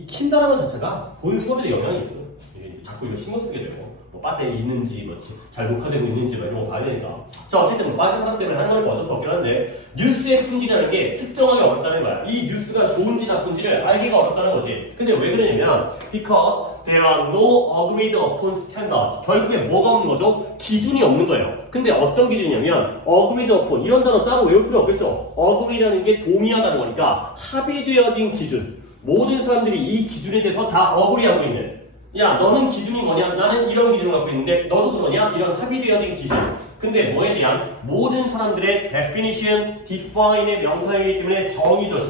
이 킨다라는 자체가 본 수업에도 영향이 있어. 이게 자꾸 이거 신경 쓰게 되고 뭐 빠텐이 있는지 뭐 잘 녹화되고 있는지 뭐 이런 거 봐야 되니까. 자 어쨌든 뭐 빠진 사람 때문에 하는 거니까 어쩔 수 없긴 한데 뉴스의 품질이라는 게 측정하기 어렵다는 거야. 이 뉴스가 좋은지 나쁜지를 알기가 어렵다는 거지. 근데 왜 그러냐면 because there are no agreed upon standards. 결국에 뭐가 없는 거죠? 기준이 없는 거예요. 근데 어떤 기준이냐면 agreed upon 이런 단어 따로 외울 필요 없겠죠. agree라는 게 동의하다는 거니까 합의되어진 기준. 모든 사람들이 이 기준에 대해서 다 agree하고 있는. 야 너는 기준이 뭐냐? 나는 이런 기준을 갖고 있는데 너도 그러냐? 이런 합의되어진 기준. 근데 뭐에 대한 모든 사람들의 definition, define의 명사이기 때문에 정의죠.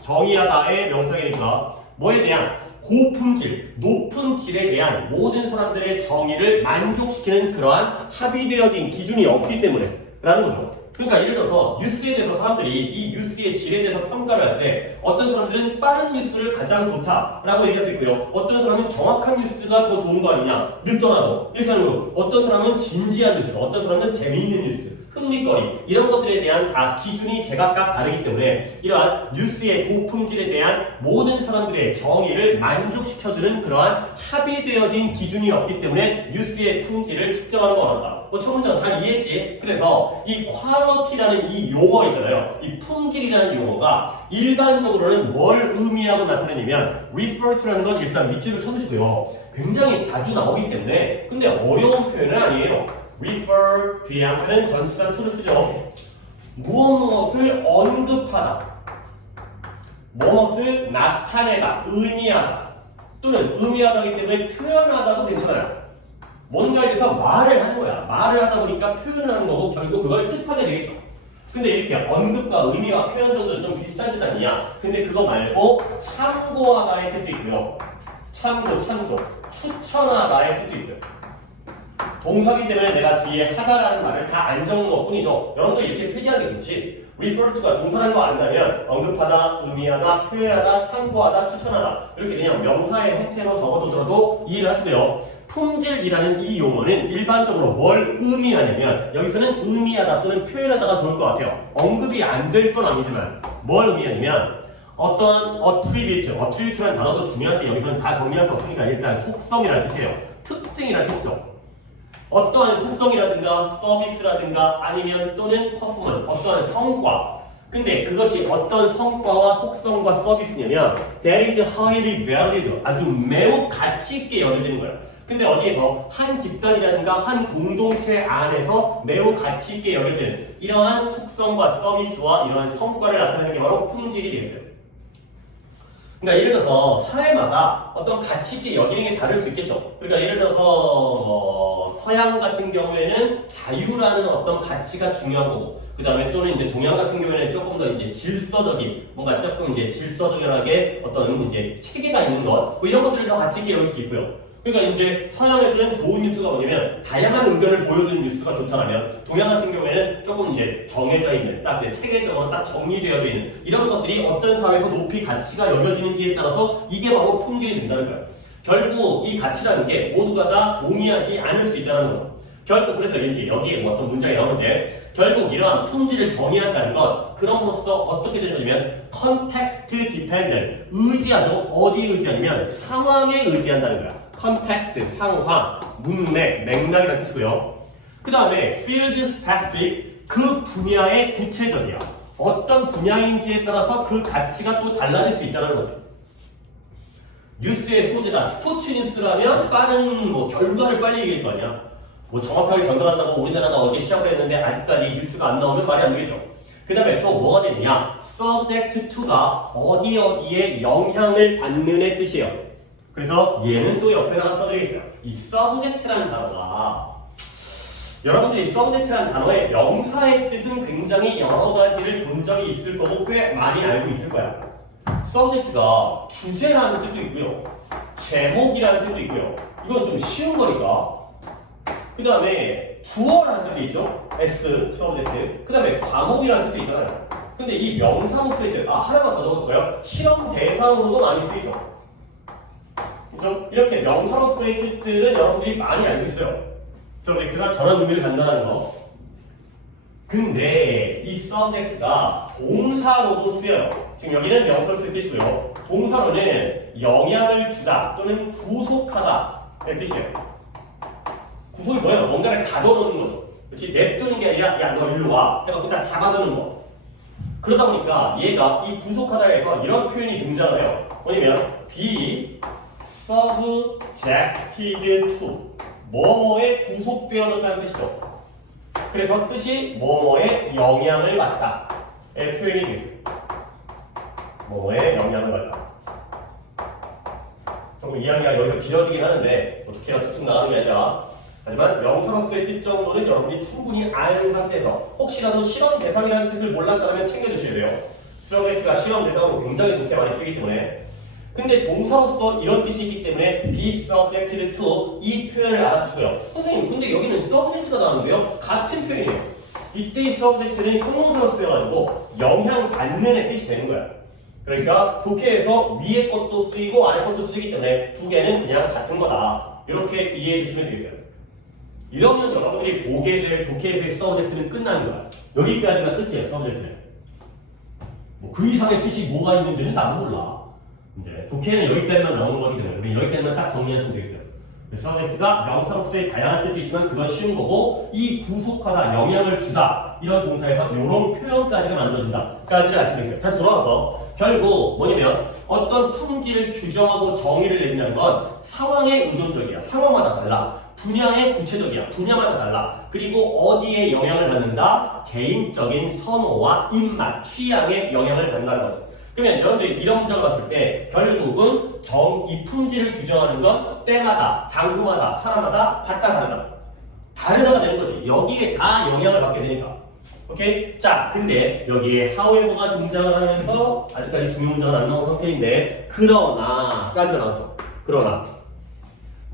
정의하다의 명사이니까 뭐에 대한 고품질, 높은 질에 대한 모든 사람들의 정의를 만족시키는 그러한 합의되어진 기준이 없기 때문에 라는 거죠. 그러니까 예를 들어서 뉴스에 대해서 사람들이 이 뉴스의 질에 대해서 평가를 할 때 어떤 사람들은 빠른 뉴스를 가장 좋다라고 얘기할 수 있고요. 어떤 사람은 정확한 뉴스가 더 좋은 거 아니냐 늦더라도 이렇게 하는 거고 어떤 사람은 진지한 뉴스, 어떤 사람은 재미있는 뉴스 흥미거리 이런 것들에 대한 다 기준이 제각각 다르기 때문에 이러한 뉴스의 고품질에 대한 모든 사람들의 정의를 만족시켜주는 그러한 합의되어진 기준이 없기 때문에 뉴스의 품질을 측정하는 거 어렵다. 첫 문장 잘 이해했지? 그래서 이 quality라는 이 용어 있잖아요. 이 품질이라는 용어가 일반적으로는 뭘 의미하고 나타내냐면 refer to라는 건 일단 밑줄을 쳐두시고요. 굉장히 자주 나오기 때문에 근데 어려운 표현은 아니에요. refer 뒤에 항상 전치사 to를 쓰죠. 무엇을 언급하다, 무엇을 나타내다, 의미하다 또는 의미하다기 때문에 표현하다도 괜찮아요. 뭔가에 대해서 말을 하는 거야. 말을 하다 보니까 표현을 하는 거고 결국 그걸 뜻하게 되겠죠. 근데 이렇게 언급과 의미와 표현 정도는 좀 비슷한 뜻 아니냐? 근데 그거 말고 참고하다의 뜻도 있고요. 참조, 추천하다의 뜻도 있어요. 동사기 때문에 내가 뒤에 하다라는 말을 다 안 적는 것 뿐이죠. 여러분도 이렇게 표기하는 게 좋지. refer to가 동사라는 거 안다면 언급하다, 의미하다, 표현하다, 참고하다, 추천하다 이렇게 그냥 명사의 형태로 적어두더라도 이해를 하시고요. 품질이라는 이 용어는 일반적으로 뭘 의미하냐면 여기서는 의미하다 또는 표현하다가 좋을 것 같아요. 언급이 안 될 건 아니지만 뭘 의미하냐면 어떤 attribute라는 단어도 중요한데 여기서는 다 정리할 수 없으니까 일단 속성이라는 뜻이에요. 특징이라는 뜻이죠. 어떠한 속성이라든가 서비스라든가 아니면 또는 퍼포먼스, 어떠한 성과. 근데 그것이 어떤 성과와 속성과 서비스냐면 that is highly valued, 아주 매우 가치 있게 여겨지는 거예요. 근데 어디에서 한 집단이라든가 한 공동체 안에서 매우 가치 있게 여겨지는 이러한 속성과 서비스와 이러한 성과를 나타내는 게 바로 품질이 되겠어요. 그러니까 예를 들어서 사회마다 어떤 가치 있게 여기는 게 다를 수 있겠죠. 그러니까 예를 들어서 서양 같은 경우에는 자유라는 어떤 가치가 중요한 거고, 그 다음에 또는 이제 동양 같은 경우에는 조금 더 이제 질서적인 뭔가 조금 이제 질서적인하게 어떤 이제 체계가 있는 것, 뭐 이런 것들을 더 가치 있게 여길 수 있고요. 그러니까 이제 서양에서는 좋은 뉴스가 뭐냐면 다양한 의견을 보여주는 뉴스가 좋다면 동양 같은 경우에는 조금 이제 정해져 있는 딱 체계적으로 딱 정리되어져 있는 이런 것들이 어떤 사회에서 높이 가치가 여겨지는지에 따라서 이게 바로 품질이 된다는 거예요. 결국 이 가치라는 게 모두가 다 동의하지 않을 수 있다는 거죠. 결국 그래서 이제 여기에 뭐 어떤 문장이 나오는데 결국 이러한 품질을 정의한다는 건 그럼으로써 어떻게 되는 거냐면 context dependent 의지하죠. 어디에 의지하냐면 상황에 의지한다는 거야. context 상황, 문맥, 맥락이라는 뜻이고요. 그 다음에 field specific 그 분야의 구체적이야. 어떤 분야인지에 따라서 그 가치가 또 달라질 수 있다는 거죠. 뉴스의 소재가 스포츠 뉴스라면 빠른 뭐 결과를 빨리 얘기할 거 아니야. 뭐 정확하게 전달한다고 우리나라가 어제 시작을 했는데 아직까지 뉴스가 안 나오면 말이 안 되겠죠. 그 다음에 또 뭐가 되느냐, subject to가 어디에 영향을 받는의 뜻이에요. 그래서 얘는 또 옆에다가 써져 있어요. 이 subject라는 단어가 여러분들이 subject라는 단어의 명사의 뜻은 굉장히 여러 가지를 본 적이 있을 거고 꽤 많이 알고 있을 거야. subject가 주제라는 뜻도 있고요, 제목이라는 뜻도 있고요. 이건 좀 쉬운 거니까. 그 다음에 주어라는 뜻도 있죠. S, subject. 그 다음에 과목이라는 뜻도 있잖아요. 근데 이 명사로 쓰일 때, 하나만 더 적어줄까요? 실험 대상으로도 많이 쓰이죠. 그렇죠? 이렇게 명사로 쓰일 뜻들은 여러분들이 많이 알고 있어요. subject가 전한 의미를 갖는다는 거. 근데 이 subject가 동사로도 쓰여요. 지금 여기는 명사를 쓸 뜻이고요. 동사로는 영향을 주다 또는 구속하다 의 뜻이에요. 구속이 뭐예요? 뭔가를 가둬놓는 거죠. 그렇지? 냅두는 게 아니라 야 너 일로 와 해갖고 딱 잡아두는 거. 그러다 보니까 얘가 이 구속하다에서 이런 표현이 등장을 해요. 뭐냐면 be subjected to 뭐뭐에 구속되어졌다는 뜻이죠. 그래서 뜻이 뭐뭐에 영향을 받다의 표현이 되겠습니다. 뭐뭐에 영향을 받다. 조금 이야기가 여기서 길어지긴 하는데 어떻게 쭉쭉 나가는 게 아니라 하지만 명사로서의 뜻 정도는 여러분이 충분히 아는 상태에서 혹시라도 실험 대상이라는 뜻을 몰랐다면 챙겨두셔야 돼요. subject가 실험 대상으로 굉장히 좋게 많이 쓰기 때문에. 근데 동사로서 이런 뜻이 있기 때문에 be subjected to 이 표현을 알아주고요. 선생님 근데 여기는 subject가 나오는데요? 같은 표현이에요. 이때 이 subject는 형용사로 쓰여가지고 영향받는의 뜻이 되는 거야. 그러니까 독해에서 위에 것도 쓰이고 아래 것도 쓰이기 때문에 두 개는 그냥 같은 거다. 이렇게 이해해 주시면 되겠어요. 이러면 여러분들이 보게 될 독해에서의 subject는 끝나는 거야. 여기까지가 끝이에요. subject는. 뭐 그 이상의 뜻이 뭐가 있는지는 나도 몰라. 이제 독해는 여기까지만 나오는 거기 때문에 우리 여기까지만 딱 정리하시면 되겠어요. subject가 명사로서의 다양한 뜻도 있지만 그건 쉬운 거고 이 구속하다, 영향을 주다 이런 동사에서 이런 표현까지가 만들어진다까지를 아시면 되겠어요. 다시 돌아와서 결국 뭐냐면 어떤 품질을 규정하고 정의를 내린다는 건 상황에 의존적이야. 상황마다 달라. 분야에 구체적이야. 분야마다 달라. 그리고 어디에 영향을 받는다? 개인적인 선호와 입맛, 취향에 영향을 받는다는 거죠. 그러면 여러분들이 이런 문장을 봤을 때 결국은 이 품질을 규정하는 건 때마다, 장소마다, 사람마다 같다 다르다. 다르다가 되는 거지. 여기에 다 영향을 받게 되니까. 오케이? 자, 근데 여기에 however가 등장을 하면서 아직까지 중요 문장은 안 나온 상태인데 그러나까지가 나왔죠. 그러나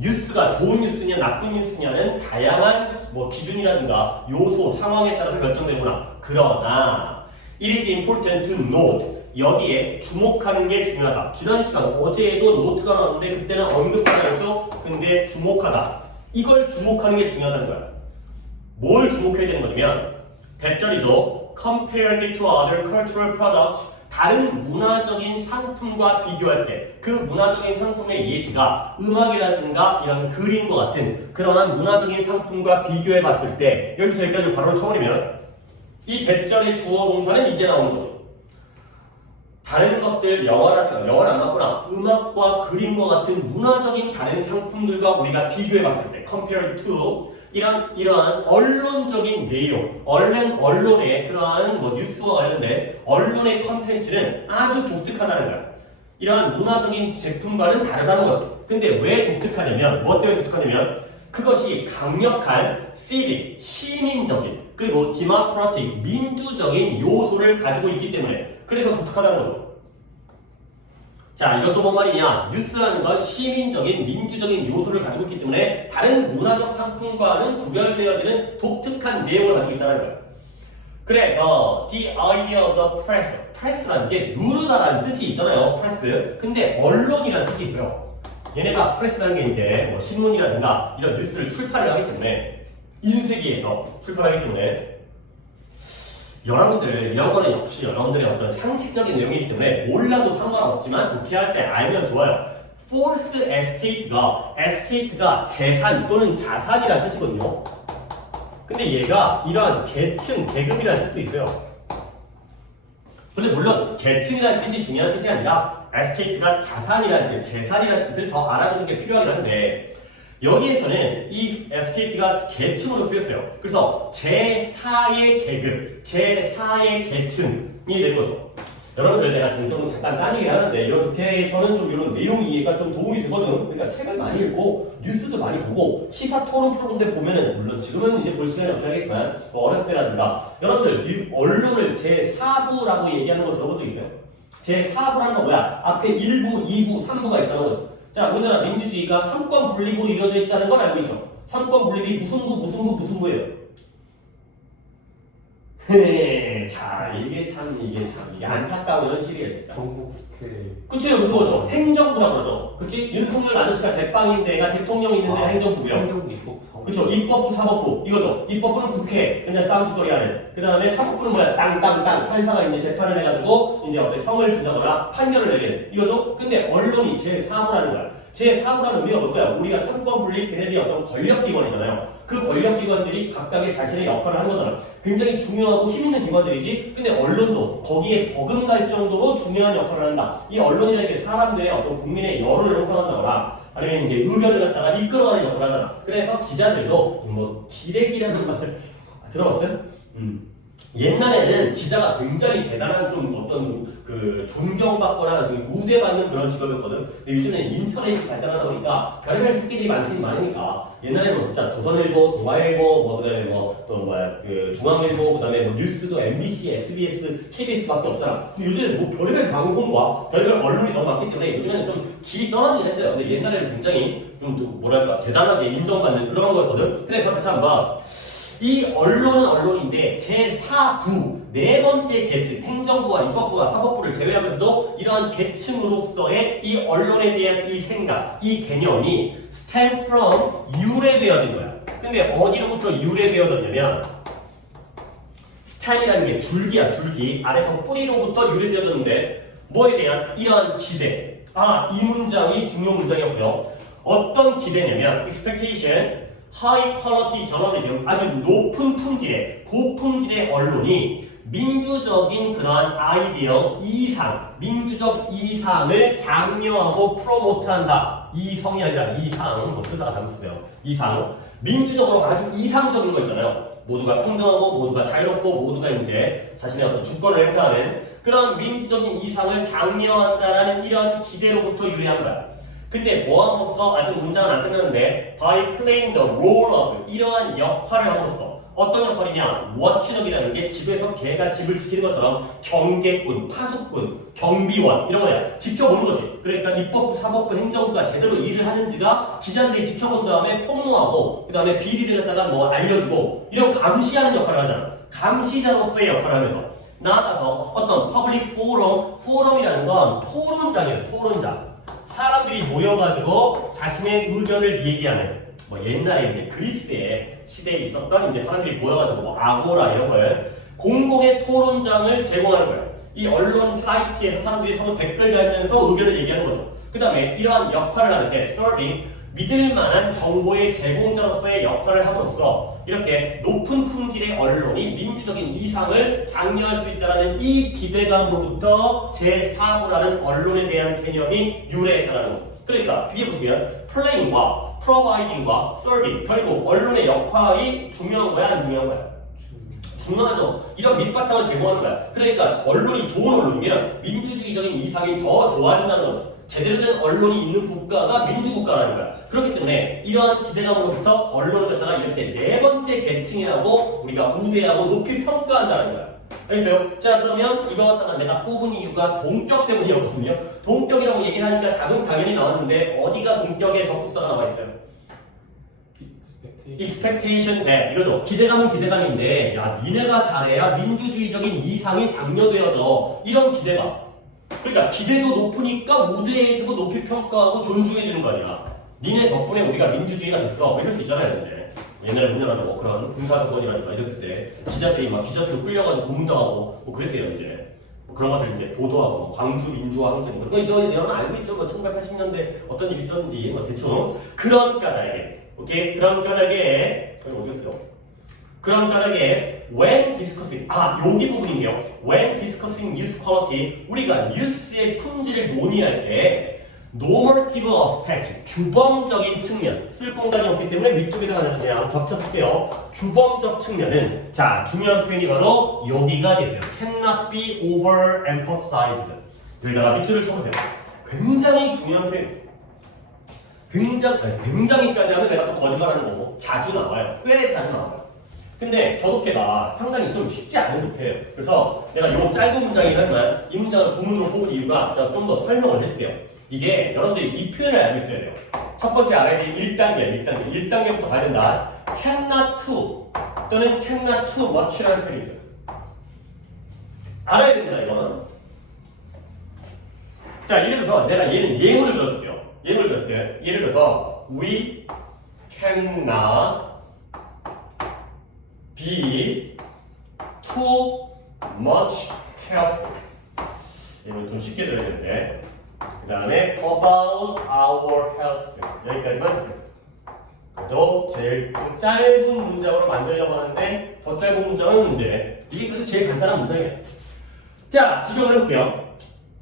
뉴스가 좋은 뉴스냐 나쁜 뉴스냐는 다양한 기준이라든가 요소, 상황에 따라서 결정되구나. 그러나 it is important to note 여기에 주목하는 게 중요하다. 지난 시간 어제에도 노트가 나왔는데 그때는 언급하다 했죠. 근데 주목하다. 이걸 주목하는 게 중요하다는 거야. 뭘 주목해야 되는 거냐면 대절이죠. Compared to other cultural products 다른 문화적인 상품과 비교할 때 그 문화적인 상품의 예시가 음악이라든가 이런 그림과 같은 그러한 문화적인 상품과 비교해 봤을 때 여기부터 여기까지 바로 쳐버리면 이 대절의 주어 동사는 이제 나오는 거죠. 다른 것들 영화라든가 영화를 안 맞거나 음악과 그림과 같은 문화적인 다른 상품들과 우리가 비교해 봤을 때 compared to 이러한 언론적인 내용, 언론의 그러한 뉴스와 관련된 언론의 컨텐츠는 아주 독특하다는 거야. 이러한 문화적인 제품과는 다르다는 거지. 근데 왜 독특하냐면, 뭐 때문에 독특하냐면 그것이 강력한 civic, 시민적인 그리고 democratic, 민주적인 요소를 가지고 있기 때문에 그래서 독특하다는 거죠. 자, 이것도 뭔 말이냐? 뉴스라는 건 시민적인, 민주적인 요소를 가지고 있기 때문에 다른 문화적 상품과는 구별되어지는 독특한 내용을 가지고 있다는 거예요. 그래서 the idea of the press, press라는 게 누르다라는 뜻이 있잖아요. press. 근데 언론이라는 뜻이 있어요. 얘네가 press라는 게 이제 신문이라든가 이런 뉴스를 출판을 하기 때문에 인쇄기에서 출판하기 때문에 여러분들 이런 거는 역시 여러분들의 어떤 상식적인 내용이기 때문에 몰라도 상관없지만 독해할 때 알면 좋아요. Fourth estate가 재산 또는 자산이라는 뜻이거든요. 근데 얘가 이러한 계층, 계급이라는 뜻도 있어요. 근데 물론 계층이라는 뜻이 중요한 뜻이 아니라 estate가 자산이라는 뜻, 재산이라는 뜻을 더 알아두는 게 필요하긴 한데 여기에서는 이 estate가 계층으로 쓰였어요. 그래서 제4의 계급, 제4의 계층이 되는 거죠. 여러분들 내가 지금 좀 잠깐 딴 얘기를 하는데 이런 독해에서는 좀 이런 내용 이해가 좀 도움이 되거든. 그러니까 책을 많이 읽고 뉴스도 많이 보고 시사 토론 프로그램들 보면은 물론 지금은 이제 볼 시간이 없긴 하겠지만 어렸을 때라든가 여러분들 언론을 제4부라고 얘기하는 거 들어본 적 있어요? 제4부라는 건 뭐야? 앞에 1부, 2부, 3부가 있다는 거죠. 자, 우리나라 민주주의가 3권 분립으로 이루어져 있다는 건 알고 있죠? 3권 분립이 무슨 부예요? 자, 이게 참 이게 안타까운 현실이에요, 진짜. 전국국회. 그치, 그렇죠. 행정부라고 그러죠. 그치? 윤석열 아저씨가 대빵인데 얘가 대통령이 있는데 행정부고요. 행정부, 입법, 사법. 그쵸. 입법부, 사법부 이거죠. 입법부는 국회 그냥 쌍시돌이 하는. 그 다음에 사법부는 뭐야? 땅땅땅 판사가 이제 재판을 해가지고 이제 어떤 형을 준다거나 판결을 내리는 이거죠. 근데 언론이 제4부라는 거야. 제4부라는 의미가 뭘까요? 우리가 삼권 분립 걔네들이 어떤 권력기관이잖아요. 그 권력기관들이 각각의 자신의 역할을 하는 거잖아. 굉장히 중요하고 힘있는 기관들이지. 근데 언론도 거기에 버금갈 정도로 중요한 역할을 한다. 이 언론이라는 게 사람들의 어떤 국민의 여론을 형성한다거나 아니면 이제 의견을 갖다가 이끌어가는 역할을 하잖아. 그래서 기자들도 뭐 기레기라는 말을 들어봤어요? 옛날에는 기자가 굉장히 대단한 좀 어떤 그 존경받거나 우대받는 그런 직업이었거든. 근데 요즘에는 인터넷이 발달하다 보니까 별의별 새끼들이 많긴 많으니까 옛날에는 뭐 진짜 조선일보, 동아일보, 뭐 그다음에 뭐 또 뭐야 그 중앙일보, 그다음에 뭐 뉴스도 MBC, SBS, KBS밖에 없잖아. 근데 요즘에는 뭐 별의별 방송과 별의별 언론이 너무 많기 때문에 요즘에는 좀 질이 떨어지긴 했어요. 근데 옛날에는 굉장히 좀 뭐랄까 대단하게 인정받는 그런 거였거든. 그래서 다시 한번. 이 언론은 언론인데 제4부 네 번째 계층 행정부와 입법부와 사법부를 제외하면서도 이러한 계층으로서의 이 언론에 대한 이 생각, 이 개념이 stem from 유래되어진 거야. 근데 어디로부터 유래되어졌냐면 stem이라는 게 줄기야, 줄기. 아래서 뿌리로부터 유래되어졌는데 뭐에 대한 이러한 기대. 이 문장이 중요 문장이었고요. 어떤 기대냐면 expectation 하이 퀄리티 저널리즘 아주 높은 품질의 고품질의 언론이 민주적인 그러한 아이디어 이상 민주적 이상을 장려하고 프로모트한다. 이성이 아니라 이상 뭐 쓰다가 잘못 쓰세요. 이상 민주적으로 아주 이상적인 거 있잖아요. 모두가 평등하고 모두가 자유롭고 모두가 이제 자신의 어떤 주권을 행사하는 그런 민주적인 이상을 장려한다라는 이런 기대로부터 유래한 거야. 근데 뭐함으로써 아직 문장은 안 끝났는데 by playing the role of 이러한 역할을 함으로써 어떤 역할이냐 워치덕이라는 게 집에서 개가 집을 지키는 것처럼 경계꾼, 파수꾼, 경비원 이런 거야 지켜보는 거지. 그러니까 입법부, 사법부, 행정부가 제대로 일을 하는지가 기자들이 지켜본 다음에 폭로하고 그 다음에 비리를 갖다가 뭐 알려주고 이런 감시하는 역할을 하잖아. 감시자로서의 역할을 하면서 나아가서 어떤 퍼블릭 포럼이라는 건 토론장이에요. 토론장. 사람들이 모여가지고 자신의 의견을 얘기하는 뭐 옛날에 이제 그리스의 시대에 있었던 이제 사람들이 모여가지고 뭐 아고라 이런 걸 공공의 토론장을 제공하는 거예요. 이 언론 사이트에서 사람들이 서로 댓글 달면서 의견을 얘기하는 거죠. 그 다음에 이러한 역할을 하는데 serving 믿을만한 정보의 제공자로서의 역할을 함으로써 이렇게 높은 품질의 언론이 민주적인 이상을 장려할 수 있다는 이 기대감으로부터 제4부라는 언론에 대한 개념이 유래했다는 거죠. 그러니까 뒤에 보시면 playing과 providing과 serving 결국 언론의 역할이 중요한 거야 안 중요한 거야? 중요하죠. 이런 밑바탕을 제공하는 거야. 그러니까 언론이 좋은 언론이면 민주주의적인 이상이 더 좋아진다는 거죠. 제대로 된 언론이 있는 국가가 민주국가라는 거야. 그렇기 때문에 이러한 기대감으로부터 언론을 갖다가 이렇게 네 번째 계층이라고 우리가 우대하고 높이 평가한다는 거야. 알겠어요? 자 그러면 이거 갖다가 내가 뽑은 이유가 동격 때문이었거든요. 동격이라고 얘기를 하니까 답은 당연히 나왔는데 어디가 동격의 접속사가 나와 있어요? expectation 돼 이거죠. 기대감은 기대감인데 야 니네가 잘해야 민주주의적인 이상이 장려되어져. 이런 기대감. 그러니까 기대도 높으니까 우대해주고 높이 평가하고 존중해주는 거 아니야. 니네 덕분에 우리가 민주주의가 됐어. 뭐 이럴 수 있잖아요 이제. 옛날에 문제라도 뭐 그런 군사정권이라든가 이랬을 때 기자들이 막 기자들로 끌려가지고 고문당하고 뭐 그랬대요 이제. 뭐 그런 것들 이제 보도하고 뭐 광주 민주화 항쟁 뭐 그런 거 이제 여러분 알고 있죠. 뭐 1880년대 어떤 일이 있었는지 뭐 대충 그런 까닭에 오케이 그런 까닭에 어디 갔어요? 그런 까닭에 when discussing 여기 부분인데요. when discussing news quality 우리가 뉴스의 품질을 논의할 때 normative aspect 규범적인 측면 쓸 공간이 없기 때문에 위쪽에다가 그냥 겹쳐 쓸게요. 규범적 측면은 자 중요한 표현이 바로 여기가 되세요. cannot be overemphasized 여기다가 밑줄을 쳐보세요. 굉장히 중요한 표현. 굉장히까지 하면 내가 또 거짓말하는 거고 자주 나와요. 꽤 자주 나와요. 근데 저 독해가 상당히 좀 쉽지 않은 독해예요. 그래서 내가 이 짧은 문장이긴 하지만 이 문장을 구문으로 뽑은 이유가 좀 더 설명을 해줄게요. 이게 여러분들이 이 표현을 알고 있어야 돼요. 첫 번째 알아야 될 1단계야. 1단계부터 가야 된다. cannot to 또는 cannot too much라는 표현이 있어요. 알아야 됩니다. 이거는. 자, 예를 들어서 내가 얘는 예문을 들어줄게요. 예문을 들어줄게요. 예를 들어서 we cannot be too much careful. 이건 좀 쉽게 들어야 되는데. 그 다음에 about our health. 여기까지만 적겠어요. 그래도 제일 좀 짧은 문장으로 만들려고 하는데 더 짧은 문장은 문제. 이게 그래도 제일 간단한 문장이에요. 자, 지정을 해볼게요.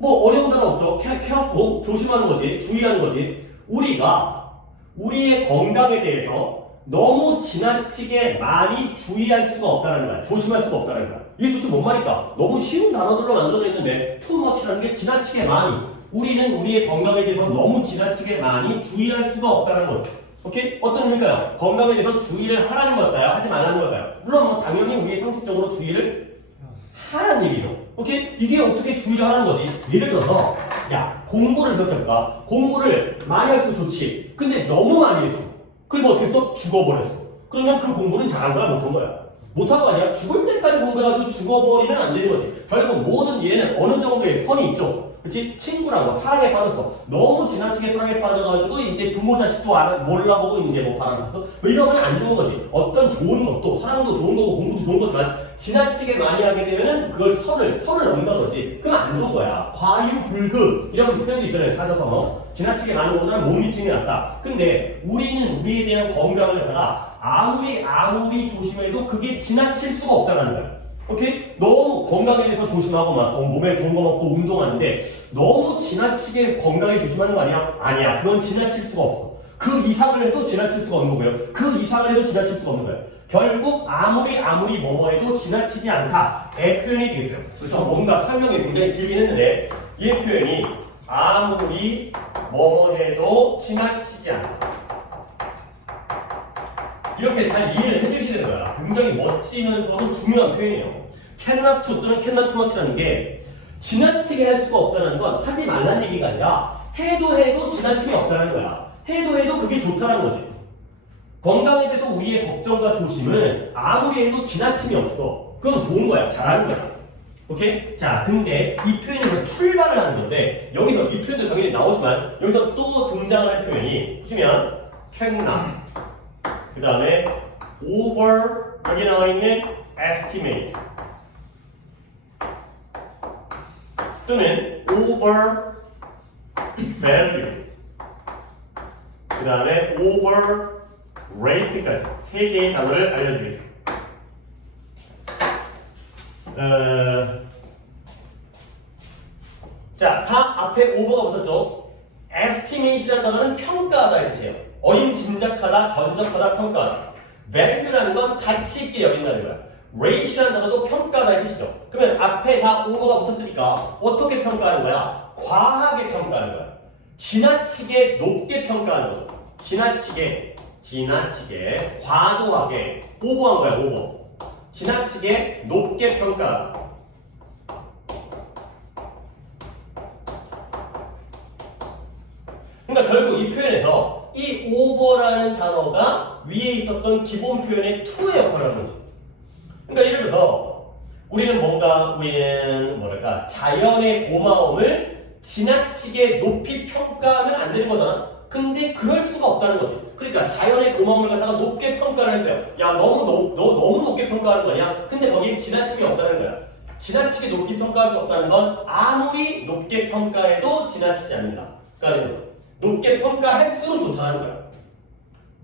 뭐 어려운 단어 없죠. careful, 조심하는 거지, 주의하는 거지. 우리가 우리의 건강에 대해서 너무 지나치게 많이 주의할 수가 없다는 거야. 조심할 수가 없다는 거야. 이게 도대체 뭔 말일까? 너무 쉬운 단어들로 만들어져 있는데 too much라는 게 지나치게 많이. 우리는 우리의 건강에 대해서 너무 지나치게 많이 주의할 수가 없다는 거죠. 오케이? 어떤 의미일까요? 건강에 대해서 주의를 하라는 걸까요? 하지 말라는 걸까요? 물론 뭐 당연히 우리 상식적으로 주의를 하라는 얘기죠. 오케이? 이게 어떻게 주의를 하라는 거지? 예를 들어서 야, 공부를 생각해볼까? 공부를 많이 할수록 좋지. 근데 너무 많이 했어. 그래서 어떻게 했어? 죽어버렸어. 그러면 그 공부는 잘한 거야? 못한 거야? 못한 거 아니야? 죽을 때까지 공부해가지고 죽어버리면 안 되는 거지. 결국 모든 일에는 어느 정도의 선이 있죠. 그치? 친구랑 뭐 사랑에 빠졌어. 너무 지나치게 사랑에 빠져가지고 이제 부모 자식도 몰라보고 이제 뭐 바람났어. 뭐 이러면 안 좋은 거지. 어떤 좋은 것도 사랑도 좋은 거고 공부도 좋은 거지만 지나치게 많이 하게 되면은 그걸 선을 넘는다는 거지. 그건 안 좋은 거야. 과유불급 이런 표현도 있잖아요. 사자성어. 지나치게 많은 것보다는 못 미치는 게 낫다. 근데 우리는 우리에 대한 건강을 갖다가 아무리 조심해도 그게 지나칠 수가 없다는 거야. 오케이? 너무 건강에 대해서 조심하고 막 몸에 좋은 거 먹고 운동하는데 너무 지나치게 건강에 조심하는 거 아니야? 아니야. 그건 지나칠 수가 없어. 그 이상을 해도 지나칠 수가 없는 거고요. 그 이상을 해도 지나칠 수가 없는 거예요. 결국 아무리 뭐뭐 해도 지나치지 않다의 표현이 되겠어요. 그래서 뭔가 설명이 굉장히 길긴 했는데 이 표현이 아무리 뭐뭐 해도 지나치지 않다. 이렇게 잘 이해를 해주셔야 되는 거야. 굉장히 멋지면서도 중요한 표현이에요. cannot to 또는 cannot too much라는 게 지나치게 할 수가 없다는 건 하지 말라는 얘기가 아니라 해도 지나침이 없다는 거야. 해도 그게 좋다는 거지. 건강에 대해서 우리의 걱정과 조심은 아무리 해도 지나침이 없어. 그건 좋은 거야. 잘하는 거야. 오케이? 자, 근데 이 표현에서 출발을 하는 건데 여기서 이 표현도 당연히 나오지만 여기서 또 등장을 할 표현이 보시면 cannot 그 다음에 over 여기 나와 있는 estimate 또는 over value 그 다음에 over rate까지 세 개의 단어를 알려드리겠습니다. 자, 다 앞에 over가 붙었죠. estimate이라는 단어는 평가하다 뜻이에요. 어림짐작하다, 견적하다, 평가하다. value라는 건 가치 있게 여긴다는 거야. rate이라는 단어도 평가하다의 뜻이죠. 그러면 앞에 다 over가 붙었으니까 어떻게 평가하는 거야? 과하게 평가하는 거야. 지나치게 높게 평가하는 거죠. 지나치게, 과도하게, 오버한 거야, 오버. 지나치게 높게 평가하다. 그러니까 결국 이 표현에서 이 over라는 단어가 위에 있었던 기본 표현의 to의 역할을 하는 거지. 그러니까 예를 들어서 우리는 뭐랄까 자연의 고마움을 지나치게 높이 평가하면 안 되는 거잖아. 근데 그럴 수가 없다는 거지. 그러니까 자연의 고마움을 갖다가 높게 평가를 했어요. 야, 너무 높게 평가하는 거냐? 근데 거기에 지나침이 없다는 거야. 지나치게 높이 평가할 수 없다는 건 아무리 높게 평가해도 지나치지 않는다. 그러니까 높게 평가할수록 좋다는 거야.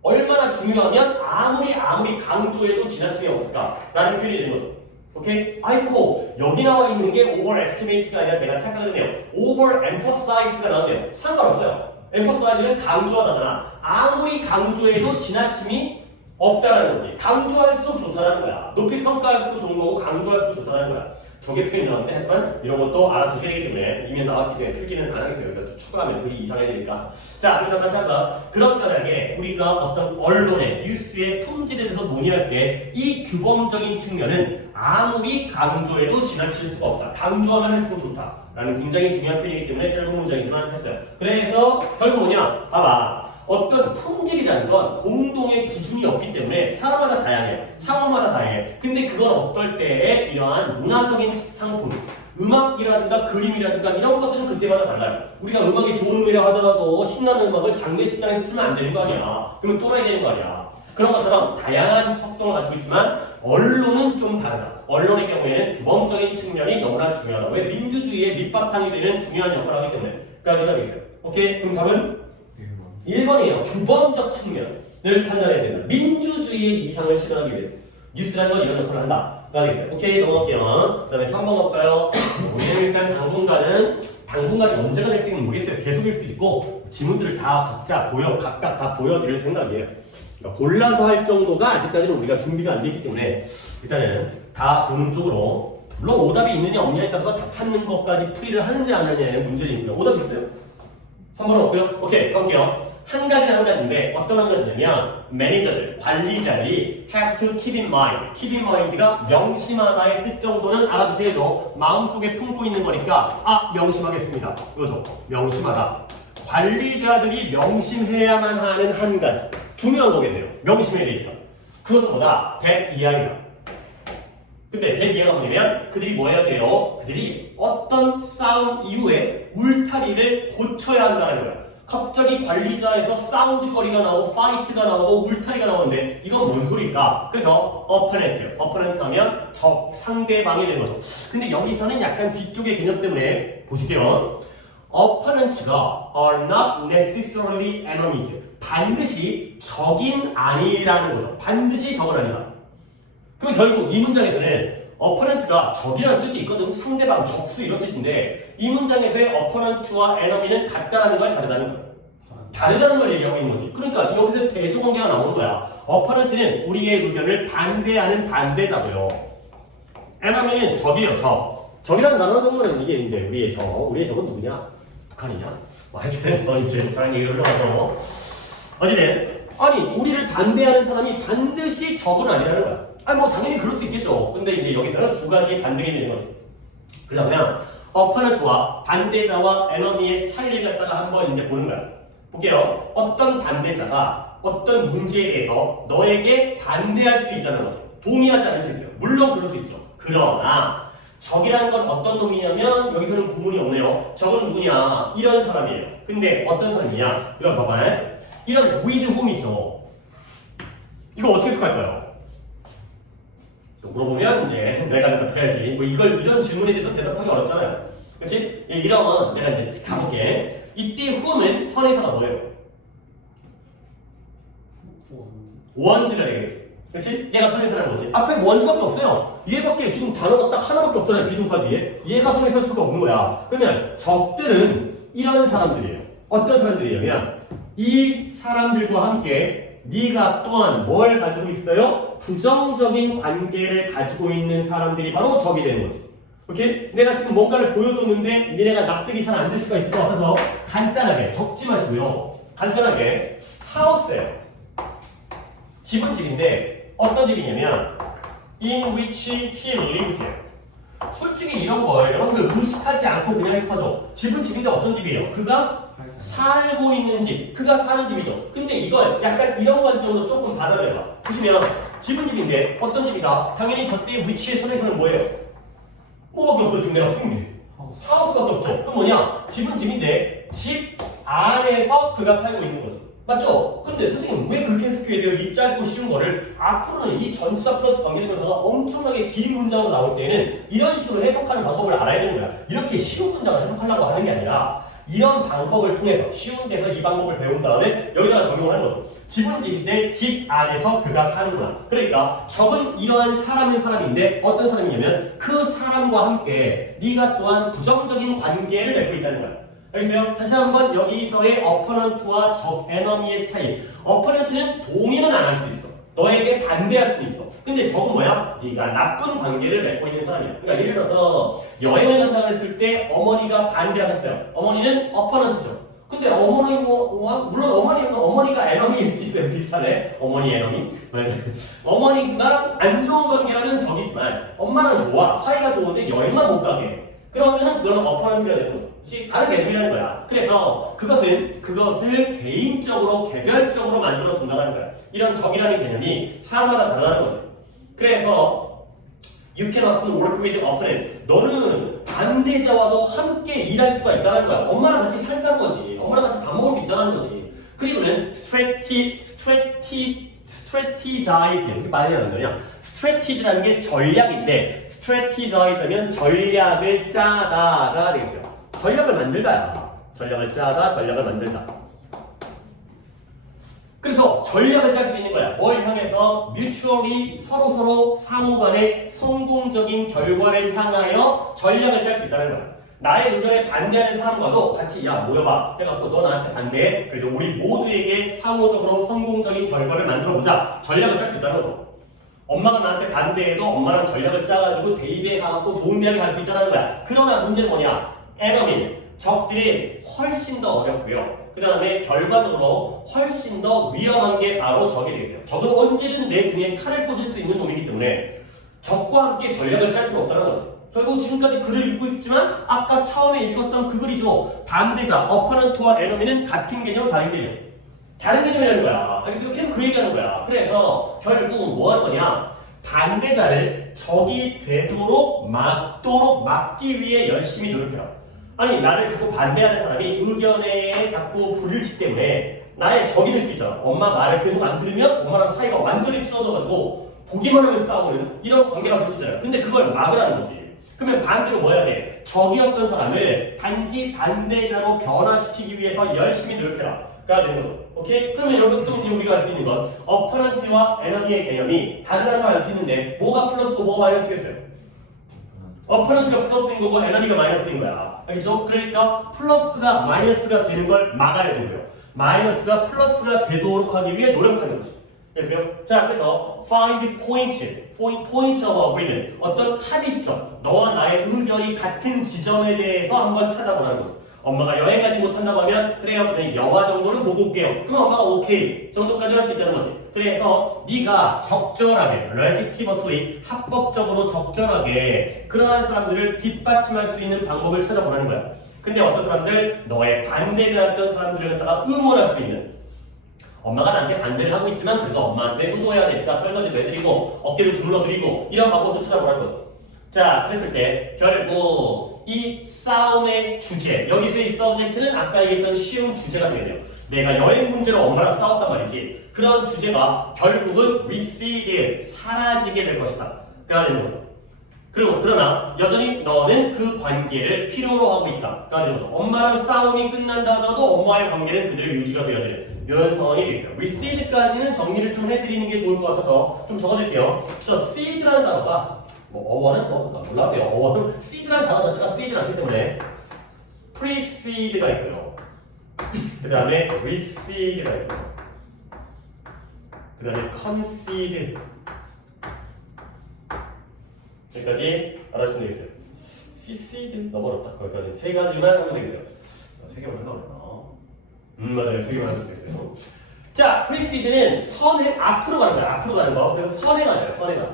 얼마나 중요하면 아무리 강조해도 지나침이 없을까라는 표현이 되는 거죠. 오케이? 아이고, 여기 나와 있는 게 overestimate가 아니라 내가 착각했네요. overemphasize가 나왔네요. 상관없어요. emphasize는 강조하다잖아. 아무리 강조해도 지나침이 없다라는 거지. 강조할수록 좋다는 거야. 높이 평가할수록 좋은 거고 강조할수록 좋다는 거야. 저게 표현이 나왔는데 하지만 이런 것도 알아두셔야 되기 때문에 이미 나왔기 때문에 필기는 안 하겠어요. 그러니까 추가하면 글이 이상해지니까. 자, 그래서 다시 한번 그런 까닭에 우리가 어떤 언론의 뉴스의 품질에 대해서 논의할 때 이 규범적인 측면은 아무리 강조해도 지나칠 수가 없다. 강조하면 할수록 좋다. 라는 굉장히 중요한 표현이기 때문에 짧은 문장이지만 했어요. 그래서 결국 뭐냐? 봐봐. 어떤 품질이라는 건 공동의 기준이 없기 때문에 사람마다 다양해요. 상황마다 다양해. 근데 그건 어떨 때에 이러한 문화적인 상품, 음악이라든가 그림이라든가 분위기라든가 이런 것들은 그때마다 달라요. 우리가 음악이 좋은 음이라 하더라도 신나는 음악을 장례식장에서 틀면 안 되는 거 아니야. 그러면 또라이 되는 거 아니야. 그런 것처럼 다양한 속성을 가지고 있지만 언론은 좀 다르다. 언론의 경우에는 규범적인 측면이 너무나 중요하다. 왜? 민주주의의 밑바탕이 되는 중요한 역할을 하기 때문에. 까지가 되겠어요. 오케이? 그럼 답은 1번이에요. 규범적 측면을 판단해야 된다. 민주주의의 이상을 실현하기 위해서. 뉴스라는 건 이런 역할을 한다. 가 되겠어요. 오케이, 넘어갈게요. 그 다음에 3번 갈까요? 우리는 일단 당분간이 언제가 될지는 모르겠어요. 계속일 수도 있고 지문들을 다 각각 다 보여드릴 생각이에요. 그러니까 골라서 할 정도가 아직까지는 우리가 준비가 안 됐기 때문에 일단은 다 보는 쪽으로, 물론 오답이 있느냐 없느냐에 따라서 답 찾는 것까지 풀이를 하는지 안 하느냐의 문제는 있고요. 오답 있어요? 3번은 없고요. 오케이, 가볼게요. 한 가지는 한 가지인데 어떤 한 가지냐면 매니저들, 관리자들이 have to keep in mind. keep in mind가 명심하다의 뜻 정도는 알아두셔야죠. 마음속에 품고 있는 거니까 명심하겠습니다. 이거죠. 명심하다. 관리자들이 명심해야만 하는 한 가지. 중요한 거겠네요. 명심해야 되니까. 그것은 뭐다? that 이하이다. 근데 that 이하가 뭐냐면 그들이 뭐 해야 돼요? 그들이 어떤 싸움 이후에 울타리를 고쳐야 한다는 거예요. 갑자기 관리자에서 싸움짓거리가 나오고 파이트가 나오고 울타리가 나오는데 이건 뭔 소리일까? 그래서 어퍼넌트요. 어퍼넌트 하면 적, 상대방이 되는 거죠. 근데 여기서는 약간 뒤쪽의 개념 때문에 보실게요. 어퍼넌트가 are not necessarily enemies. 반드시 적인 아니라는 거죠. 반드시 적은 아니다. 그럼 결국 이 문장에서는 어퍼넌트가 적이라는 뜻이 있거든. 상대방, 적수 이런 뜻인데 이 문장에서의 어퍼넌트와 에너미는 같다라는 거야, 다르다는 거야? 다르다는 걸 얘기하고 있는 거지. 그러니까 여기서 대조관계가 나오는 거야. 어퍼넌트는 우리의 의견을 반대하는 반대자고요. 에너미는 적이에요, 적. 적이라는 단어는 거는 이게 이제 우리의 적. 우리의 적은 누구냐? 북한이냐? 하여튼 저 이제 북한 얘기를 흘러가서 어쨌든 아니 우리를 반대하는 사람이 반드시 적은 아니라는 거야. 아니 뭐 당연히 그럴 수 있겠죠. 근데 이제 여기서는 두 가지 반대가 있는 거지. 그러면 어퍼넌트와 반대자와 에너미의 차이를 갖다가 한번 이제 보는 거야. 볼게요. 어떤 반대자가 어떤 문제에 대해서 너에게 반대할 수 있다는 거죠. 동의하지 않을 수 있어요. 물론 그럴 수 있죠. 그러나 적이라는 건 어떤 놈이냐면 여기서는 구문이 없네요. 적은 누구냐? 이런 사람이에요. 근데 어떤 사람이냐? 이거 봐봐요. 이런 with whom 있죠. 이거 어떻게 해석할까요? 물어보면 이제 내가 대답해야지. 뭐 이런 질문에 대해서 대답하기 어렵잖아요. 그렇지? 이러면 내가 이제 가볼게. 이때 whom은 선의사가 뭐예요? 원즈가 되겠지. 그렇지? 얘가 선의사라는 거지. 앞에 원즈밖에 없어요. 얘밖에 지금 단어가 딱 하나밖에 없잖아요. 비동사 뒤에. 얘가 선의사일 수가 없는 거야. 그러면 적들은 이런 사람들이에요. 어떤 사람들이냐면 이 사람들과 함께 네가 또한 뭘 가지고 있어요? 부정적인 관계를 가지고 있는 사람들이 바로 적이 되는 거지. 오케이? 내가 지금 뭔가를 보여줬는데 니네가 납득이 잘 안 될 수가 있을 것 같아서 간단하게 적지 마시고요. 간단하게 하우스예요. 집은 집인데 어떤 집이냐면 in which he lives. 솔직히 이런 걸 여러분들 의식하지 않고 그냥 해석하죠. 집은 집인데 어떤 집이에요? 그가 살고 있는 집, 그가 사는 집이죠. 근데 이걸 약간 이런 관점으로 조금 받아내봐. 보시면 집은 집인데 어떤 집이다? 당연히 저때 위치의 선에서는 뭐예요? 뭐밖에 없어. 지금 내가 쓴 게 하우스밖에 없죠. 그럼 뭐냐? 집은 집인데 집 안에서 그가 살고 있는 거죠. 맞죠? 근데 선생님 왜 그렇게 해석해야 돼요? 이 짧고 쉬운 거를 앞으로는 이 전치사 플러스 관계대명사가 엄청나게 긴 문장으로 나올 때는 이런 식으로 해석하는 방법을 알아야 되는 거야. 이렇게 쉬운 문장을 해석하려고 하는 게 아니라 이런 방법을 통해서 쉬운 데서 이 방법을 배운 다음에 여기다가 적용을 하는 거죠. 집은 집인데 집 안에서 그가 사는구나. 그러니까 적은 이러한 사람은 사람인데 어떤 사람이냐면 그 사람과 함께 네가 또한 부정적인 관계를 맺고 있다는 거야. 알겠어요? 다시 한번 여기서의 어퍼넌트와 적, 에너미의 차이. 어퍼넌트는 동의는 안 할 수 있어. 너에게 반대할 수 있어. 근데 적은 뭐야? 네가 나쁜 관계를 맺고 있는 사람이야. 그러니까 예를 들어서 여행을 간다고 했을 때 어머니가 반대하셨어요. 어머니는 어퍼넌트죠. 근데 어머니와 물론 어머니가 에너미일 수 있어요. 비슷하네. 어머니 에너미. 어머니가 안 좋은 관계라는 적이지만 엄마랑 좋아. 사이가 좋은데 여행만 못 가게. 그러면은 그거는 어퍼넌트가 되는 거죠. 다른 개념이라는 거야. 그래서 그것을 개인적으로 개별적으로 만들어 준다는 거야. 이런 적이라는 개념이 사람마다 다르다는 거죠. 그래서 You can often work with opponent. 너는 반대자와도 함께 일할 수가 있다는 거야. 엄마랑 같이 살다는 거지. 엄마랑 같이 밥 먹을 수 있다는 거지. 그리고는 strategize 이렇게 많이 하는 거냐? strategy라는 게 전략인데 strategize면 전략을 짜다가 되겠어요. 전략을 만들다야. 전략을 짜다, 전략을 만들다. 그래서 전략을 짤 수 있는 거야. 뭘 향해서 mutually 서로서로 상호간에 성공적인 결과를 향하여 전략을 짤 수 있다는 거야. 나의 의견에 반대하는 사람과도 같이 야 모여봐 해갖고 너 나한테 반대해. 그래도 우리 모두에게 상호적으로 성공적인 결과를 만들어보자. 전략을 짤 수 있다는 거죠. 엄마가 나한테 반대해도 엄마랑 전략을 짜가지고 대입에 가갖고 좋은 대학에 갈 수 있다는 거야. 그러나 문제는 뭐냐? enemy, 적들이 훨씬 더 어렵고요. 그 다음에 결과적으로 훨씬 더 위험한 게 바로 적이 되겠어요. 적은 언제든 내 등에 칼을 꽂을 수 있는 놈이기 때문에 적과 함께 전략을 짤 수는 없다는 거죠. 결국 지금까지 글을 읽고 있지만 아까 처음에 읽었던 그 글이죠. 반대자, opponent와 enemy는 같은 개념, 다른 개념. 다른 개념이라는 거야. 그래서 계속 그 얘기하는 거야. 그래서 결국 뭐 하는 거냐? 반대자를 적이 되도록 막기 위해 열심히 노력해라. 아니 나를 자꾸 반대하는 사람이 의견에 자꾸 불일치 때문에 나의 적이 될 수 있잖아. 엄마 말을 계속 안 들으면 엄마랑 사이가 완전히 틀어져가지고 보기만 하면 싸우는 이런 관계가 될 수 있잖아요. 근데 그걸 막으라는 거지. 그러면 반대로 뭐 해야 돼? 적이었던 사람을 단지 반대자로 변화시키기 위해서 열심히 노력해라. 가 되는 거죠. 오케이? 그러면 여기서 또 우리가 알 수 있는 건 opponent와 enemy의 개념이 다르다는 걸 알 수 있는데 뭐가 플러스고 뭐가 마이너스겠어요? opponent가 플러스인 거고 enemy가 마이너스인 거야. 알겠죠? 그러니까 플러스가 마이너스가 되는 걸 막아야 되고요. 마이너스가 플러스가 되도록 하기 위해 노력하는 거지. 됐어요? 자, 그래서 find points of agreement. 어떤 합의점, 너와 나의 의견이 같은 지점에 대해서 한번 찾아보라는 거죠. 엄마가 여행 가지 못한다고 하면 그래요, 근데 영화 정도는 보고 올게요. 그럼 엄마가 오케이 정도까지 할 수 있다는 거지. 그래서 네가 적절하게, legitimately, 합법적으로 적절하게 그러한 사람들을 뒷받침할 수 있는 방법을 찾아보라는 거야. 근데 어떤 사람들, 너의 반대자였던 사람들을 갖다가 응원할 수 있는, 엄마가 나한테 반대를 하고 있지만 그래도 엄마한테 효도해야 되니까 설거지도 해드리고 어깨도 주물러드리고 이런 방법도 찾아보라는 거죠. 자, 그랬을 때 결국 이 싸움의 주제, 여기서의 subject는 아까 얘기했던 쉬운 주제가 되겠네요. 내가 여행 문제로 엄마랑 싸웠단 말이지. 그런 주제가 결국은 recede, 사라지게 될 것이다. 가 되는 거죠. 그리고 그러나 여전히 너는 그 관계를 필요로 하고 있다. 가 되는 거죠. 엄마랑 싸움이 끝난다 하더라도 엄마의 관계는 그대로 유지가 되어지는 이런 상황이 되겠어요. recede까지는 정리를 좀 해드리는 게 좋을 것 같아서 좀 적어드릴게요. 저 seed라는 단어가 어원은 몰라도요. 어원은 seed라는 단어 자체가 쓰이지 않기 때문에 precede가 있고요. 그 다음에 recede가 있고요. 그 다음에 concede. 여기까지 알아주시면 되겠어요. secede 너무 어렵다. 거기까지 세 가지만 하면 되겠어요. 세 개만 하면 어렵다. 맞아요. 세 개만 하면 되겠어요. 자, precede는 선행 앞으로 가는 거야. 앞으로 가는 거. 그래서 선행하잖아요. 선행하.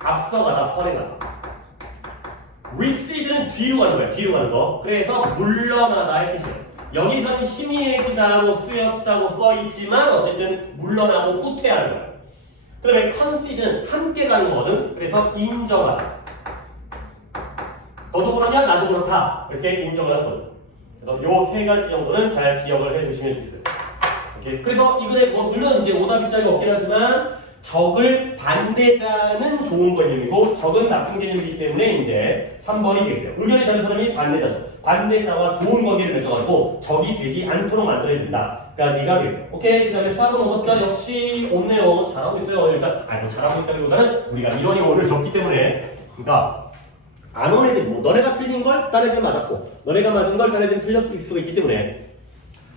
앞서가다, 선행하다. recede는 뒤로 가는 거야. 뒤로 가는 거. 그래서 물러나다의 뜻이에요. 여기서는 희미해지다로 쓰였다고 써있지만 어쨌든 물러나고 후퇴하는 거야. 그 다음에 concede는 함께 가는 거거든. 그래서 인정하다. 너도 그러냐? 나도 그렇다. 이렇게 인정을 하는 거죠. 그래서 요 세 가지 정도는 잘 기억을 해주시면 좋겠어요. 오케이. 그래서 이거에 뭐 물론 이제 오답 입장이 없긴 하지만 적을 반대자는 좋은 개념이고 적은 나쁜 개념이기 때문에 이제 3번이 되겠어요. 의견이 다른 사람이 반대자죠. 반대자와 좋은 관계를 맺어가지고 적이 되지 않도록 만들어야 된다. 까지가 되겠어요. 오케이. 그 다음에 4번 오답자 역시 없네요. 잘하고 있어요. 일단 뭐 잘하고 있다기보다는 우리가 이론이 오늘 적기 때문에 그러니까 안 온 애들 뭐 너네가 틀린 걸 딴 애들 맞았고 너네가 맞은 걸 딴 애들 틀렸을 수가 있기 때문에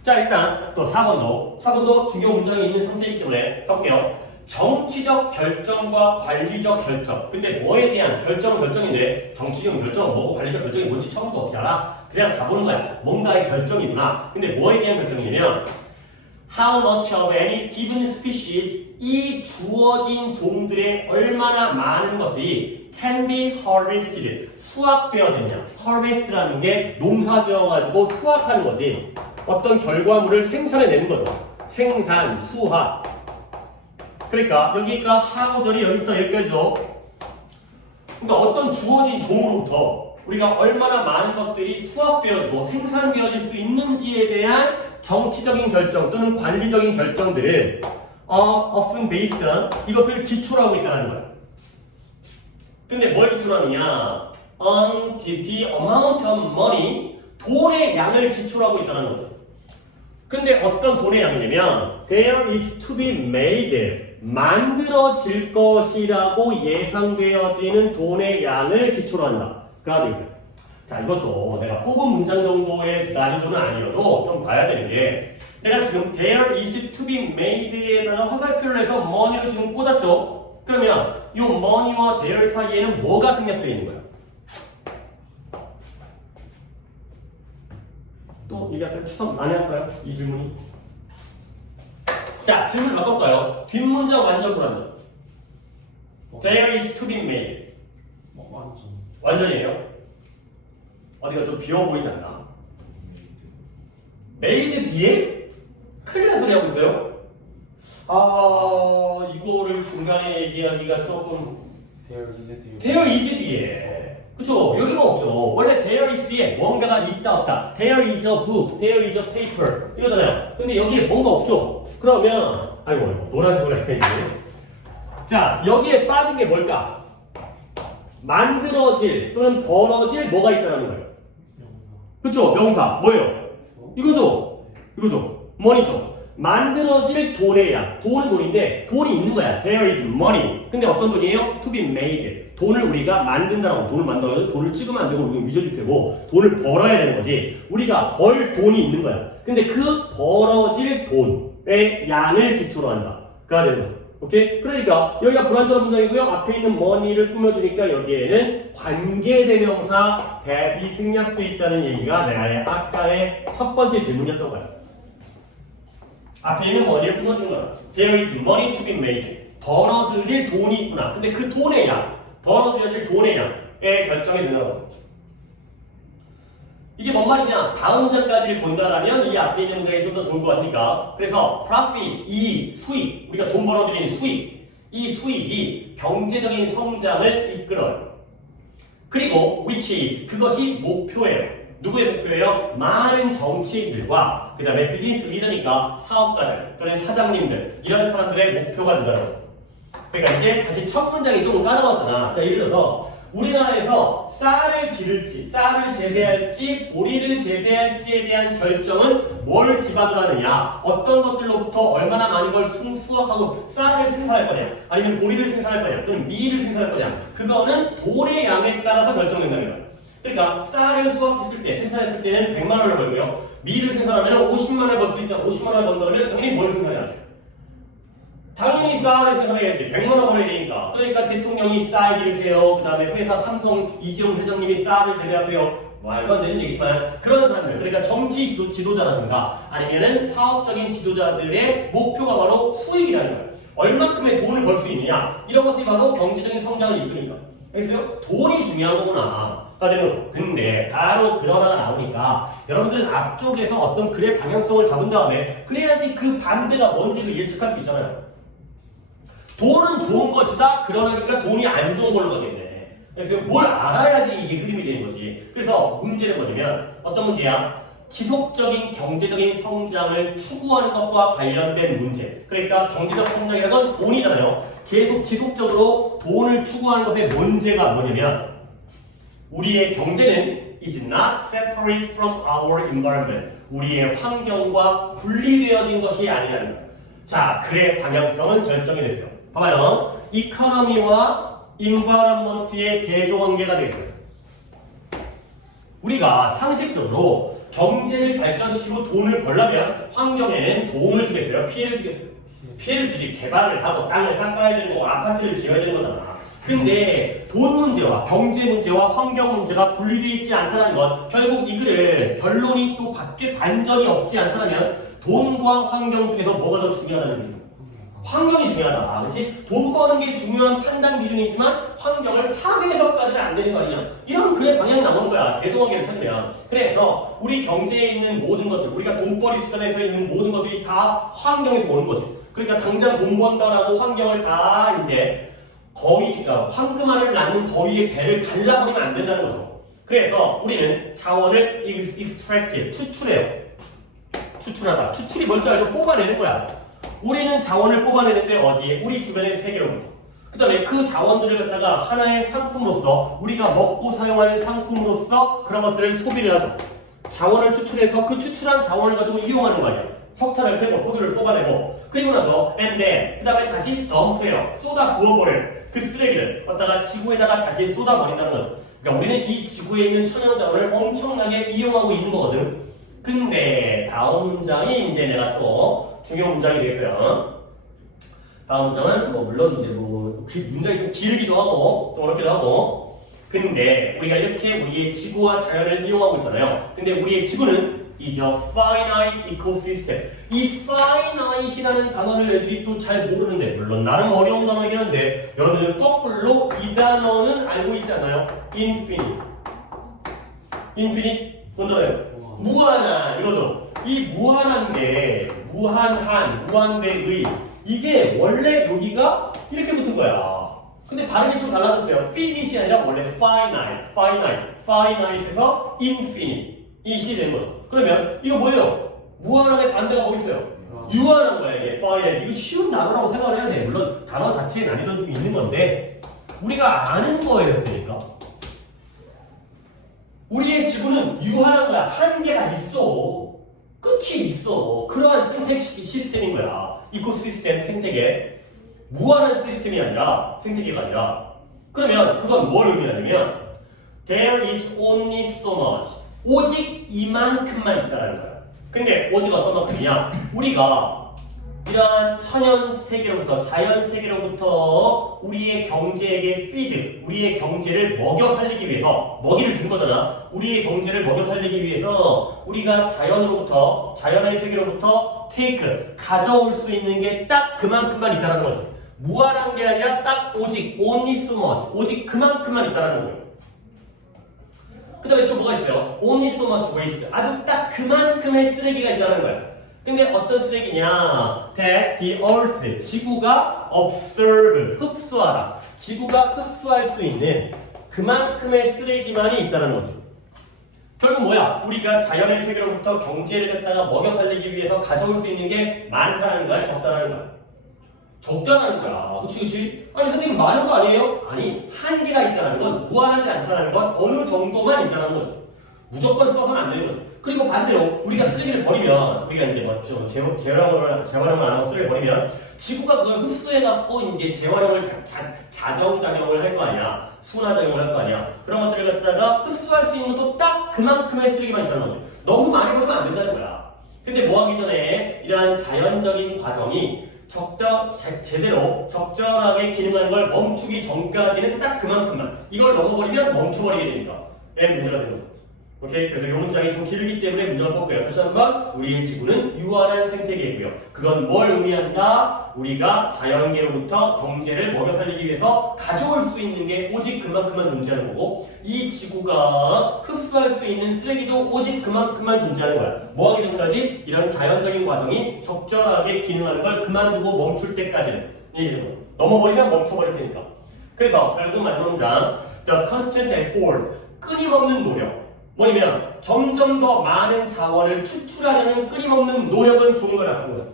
자 일단 또 4번도 주요 문장이 있는 상태이기 때문에 해볼게요. 정치적 결정과 관리적 결정. 근데 뭐에 대한 결정은 결정인데 정치적 결정은 뭐고 관리적 결정이 뭔지 처음부터 어떻게 알아? 그냥 가보는 거야. 뭔가의 결정이구나. 근데 뭐에 대한 결정이냐면 How much of any given species 이 주어진 종들의 얼마나 많은 것들이 can be harvested 수확되어지냐. harvest라는 게 농사 지어가지고 수확하는 거지. 어떤 결과물을 생산해내는 거죠. 생산, 수확. 그러니까 여기가 how절이 여기부터 여기까지죠. 그러니까 어떤 주어진 종으로부터 우리가 얼마나 많은 것들이 수확되어지고 생산되어질 수 있는지에 대한 정치적인 결정 또는 관리적인 결정들을 often based on 이것을 기초로 하고 있다는 거야. 근데 뭘 기초로 하느냐? on the amount of money 돈의 양을 기초로 하고 있다는 거죠. 근데 어떤 돈의 양이냐면 there is to be made 만들어질 것이라고 예상되어지는 돈의 양을 기초로 한다. 가 되어 있어요. 자, 이것도 내가 뽑은 문장 정도의 난이도는 아니어도 좀 봐야 되는 게 내가 지금 there is to be made에다가 화살표를 해서 money로 지금 꽂았죠? 그러면 이 money와 there 사이에는 뭐가 생략되어 있는 거야? 또 이게 약간 추석 많이 할까요? 이 질문이. 자, 질문 바꿔볼까요? 뒷문장 완전 불완전. There is to be made. 완전이에요? 어디가 좀 비워 보이지 않나? made 뒤에? 큰일 날 소리 하고 있어요? 이거를 중간에 얘기하기가 조금 There is 뒤에. 그쵸? 여기가 없죠. 원래 there is 뒤에 뭔가가 있다 없다. There is a book, there is a paper 이거잖아요. 근데 여기에 뭔가 없죠? 그러면 아이고 노란색으로 해야지. 자, 여기에 빠진 게 뭘까? 만들어질 또는 벌어질 뭐가 있다는 거예요. 그쵸? 명사 뭐예요? 이거죠? 이거죠? money죠? 만들어질 돈의 양. 돈은 돈인데 돈이 있는 거야. There is money. 근데 어떤 돈이에요? To be made. 돈을 우리가 만든다고 돈을 만들어서 돈을 찍으면 안 되고 우리가 위조지폐고 돈을 벌어야 되는 거지. 우리가 벌 돈이 있는 거야. 근데 그 벌어질 돈의 양을 기초로 한다. 가 되는 거죠. 오케이? 그러니까 여기가 불완전한 문장이고요. 앞에 있는 money를 꾸며주니까 여기에는 관계대명사 that이 생략되어 있다는 얘기가 내가 아까의 첫 번째 질문이었던 거야. 앞에 있는 money를 꾸며주는 거야. There is money to be made. 벌어들일 돈이 있구나. 근데 그 돈의 양, 벌어들여질 돈의 양에 결정이 되는 거죠. 이게 뭔 말이냐? 다음 문장까지를 본다라면 이 앞에 있는 문장이 좀 더 좋을 것 같으니까. 그래서 profit, 이 수익, 우리가 돈 벌어들이는 수익, 이 수익이 경제적인 성장을 이끌어요. 그리고 which is, 그것이 목표예요. 누구의 목표예요? 많은 정치인들과 그 다음에 비즈니스 리더니까 사업가들 또는 사장님들 이런 사람들의 목표가 된다는 거죠. 그러니까 이제 다시 첫 문장이 조금 까다로웠잖아. 그러니까 예를 들어서 우리나라에서 쌀을 기를지, 쌀을 재배할지, 보리를 재배할지에 대한 결정은 뭘 기반으로 하느냐? 어떤 것들로부터 얼마나 많은 걸 수확하고 쌀을 생산할 거냐? 아니면 보리를 생산할 거냐? 또는 밀을 생산할 거냐? 그거는 돈의 양에 따라서 결정된다는 거야. 그러니까 쌀을 수확했을 때, 생산했을 때는 100만 원을 벌고요. 밀을 생산하면 50만 원을 벌 수 있다. 50만 원을 번다면 당연히 뭘 생산해야 돼? 당연히 쌀을 생산해야지. 100만 원 벌어야 되니까. 그러니까 대통령이 쌀 기르세요. 그 다음에 회사 삼성 이재용 회장님이 쌀을 재배하세요. 말도 안 되는 얘기지만 그런 사람들, 그러니까 정치 지도자라든가 아니면은 사업적인 지도자들의 목표가 바로 수익이라는 거예요. 얼마큼의 돈을 벌 수 있느냐. 이런 것들이 바로 경제적인 성장을 이끄니까. 알겠어요? 돈이 중요한 거구나. 가 되는 거죠. 근데 바로 그러다가 나오니까 여러분들은 앞쪽에서 어떤 글의 방향성을 잡은 다음에 그래야지 그 반대가 뭔지도 예측할 수 있잖아요. 돈은 좋은 것이다. 그러니까 돈이 안 좋은 걸로 가겠네. 그래서 뭘 알아야지 이게 흐름이 되는 거지. 그래서 문제는 뭐냐면 어떤 문제야? 지속적인 경제적인 성장을 추구하는 것과 관련된 문제. 그러니까 경제적 성장이라는 건 돈이잖아요. 계속 지속적으로 돈을 추구하는 것의 문제가 뭐냐면 우리의 경제는 is not separate from our environment. 우리의 환경과 분리되어진 것이 아니라는 거예요. 자, 글의 방향성은 결정이 됐어요. 봐봐요. 이코노미와 인바이런먼트의 대조관계가 되어 있어요. 우리가 상식적으로 경제를 발전시키고 돈을 벌려면 환경에는 도움을 주겠어요? 피해를 주겠어요? 피해를 주지. 개발을 하고 땅을 깎아야 되는 거고 아파트를 지어야 되는 거잖아. 근데 돈 문제와 경제 문제와 환경 문제가 분리되어 있지 않다는 것, 결국 이 글을 결론이 또 밖에 반전이 없지 않다면 돈과 환경 중에서 뭐가 더 중요하다는 얘기예요? 환경이 중요하다. 그렇지? 돈 버는 게 중요한 판단 기준이지만 환경을 파괴해서까지는 안 되는 거 아니냐? 이런 글의 방향이 나오는 거야. 대동관계를 찾으면. 그래서 우리 경제에 있는 모든 것들, 우리가 돈벌이 수단에서 있는 모든 것들이 다 환경에서 오는 거지. 그러니까 당장 돈 번다라고 환경을 다 이제 그러니까 황금알을 낳는 거위의 배를 갈라버리면 안 된다는 거죠. 그래서 우리는 자원을 extract, 추출해요. 추출하다. 추출이 뭔지 알고 뽑아내는 거야. 우리는 자원을 뽑아내는데 어디에? 우리 주변의 세계로부터. 그 다음에 그 자원들을 갖다가 하나의 상품으로서 우리가 먹고 사용하는 상품으로서 그런 것들을 소비를 하죠. 자원을 추출해서 그 추출한 자원을 가지고 이용하는 거 아니야. 석탄을 캐고 석유를 뽑아내고 그리고 나서 and then 그 다음에 다시 덤프해요. 쏟아 부어버려요. 그 쓰레기를 갖다가 지구에다가 다시 쏟아버린다는 거죠. 그러니까 우리는 이 지구에 있는 천연자원을 엄청나게 이용하고 있는 거거든. 근데 다음 문장이 이제 내가 또 중요 문장이 되겠어요. 다음 문장은 뭐 물론 이제 뭐 문장이 좀 길기도 하고 좀 어렵기도 하고 근데 우리가 이렇게 우리의 지구와 자연을 이용하고 있잖아요. 근데 우리의 지구는 is a finite ecosystem. 이 finite이라는 단어를 애들이 또 잘 모르는데 물론 나름 어려운 단어이긴 한데 여러분들 거꾸로 이 단어는 알고 있잖아요. infinite. infinite 뭔잖아요. 무한한 이거죠. 이 무한한데 무한한 무한대의 이게 원래 여기가 이렇게 붙은 거야. 근데 발음이 좀 달라졌어요. finite이 아니라 원래 finite에서 infinite 이시 된 거죠. 그러면 이거 뭐예요? 무한한의 반대가 뭐 있어요? 유한한 거야 이게 finite. 이거 쉬운 단어라고 생각을 해야 돼. 물론 단어 자체에 난이도는 좀 있는 건데 우리가 아는 거예요. 그러니까 우리의 지구는 유한한 거야. 한계가 있어. 끝이 있어. 그러한 생태 시스템인 거야. 이코시스템 생태계. 무한한 시스템이 아니라 생태계가 아니라 그러면 그건 뭘 의미하냐면 there is only so much. 오직 이만큼만 있다라는 거야. 근데 오직 어떤 만큼이냐? 우리가 이러한 천연 세계로부터 자연 세계로부터 우리의 경제에게 피드, 우리의 경제를 먹여 살리기 위해서 먹이를 준 거잖아. 우리의 경제를 먹여 살리기 위해서 우리가 자연으로부터 자연의 세계로부터 테이크 가져올 수 있는 게 딱 그만큼만 있다라는 거지. 무한한 게 아니라 딱 오직 only so much, 오직 그만큼만 있다라는 거예요. 그 다음에 또 뭐가 있어요? only so much waste, 아주 딱 그만큼의 쓰레기가 있다는 거야. 근데 어떤 쓰레기냐? that the earth, 지구가 observe, 흡수하다. 지구가 흡수할 수 있는 그만큼의 쓰레기만이 있다는 거죠. 결국 뭐야? 우리가 자연의 세계로부터 경제를 갖다가 먹여 살리기 위해서 가져올 수 있는 게 많다는 거야? 적다라는 거야? 적다라는 거야. 그치? 아니 선생님 많은 거 아니에요? 아니 한계가 있다는 건 무한하지 않다는 건 어느 정도만 있다는 거죠. 무조건 써서는 안 되는 거죠. 그리고 반대로 우리가 쓰레기를 버리면 우리가 이제 뭐 좀 재활용을 안 하고 쓰레기를 버리면 지구가 그걸 흡수해갖고 이제 재활용을 자정작용을 할 거 아니야. 순화작용을 할 거 아니야. 그런 것들을 갖다가 흡수할 수 있는 것도 딱 그만큼의 쓰레기만 있다는 거죠. 너무 많이 버리면 안 된다는 거야. 근데 뭐 하기 전에 이러한 자연적인 과정이 제대로 적절하게 기능하는 걸 멈추기 전까지는 딱 그만큼만. 이걸 넘어버리면 멈춰버리게 되니까 문제가 되는 거죠. 오케이? 그래서 이 문장이 좀 길기 때문에 문장을 뽑고요. 다시 한번 우리의 지구는 유한한 생태계이고요. 그건 뭘 의미한다? 우리가 자연계로부터 경제를 먹여 살리기 위해서 가져올 수 있는 게 오직 그만큼만 존재하는 거고 이 지구가 흡수할 수 있는 쓰레기도 오직 그만큼만 존재하는 거야. 뭐 하기 전까지? 이런 자연적인 과정이 적절하게 기능하는 걸 그만두고 멈출 때까지는 얘기하는 거야. 넘어버리면 멈춰버릴 테니까. 그래서 결국 마지막 문장 The constant effort, 끊임없는 노력. 뭐냐면 점점 더 많은 자원을 추출하려는 끊임없는 노력은 좋은 거야, 나쁜 거야?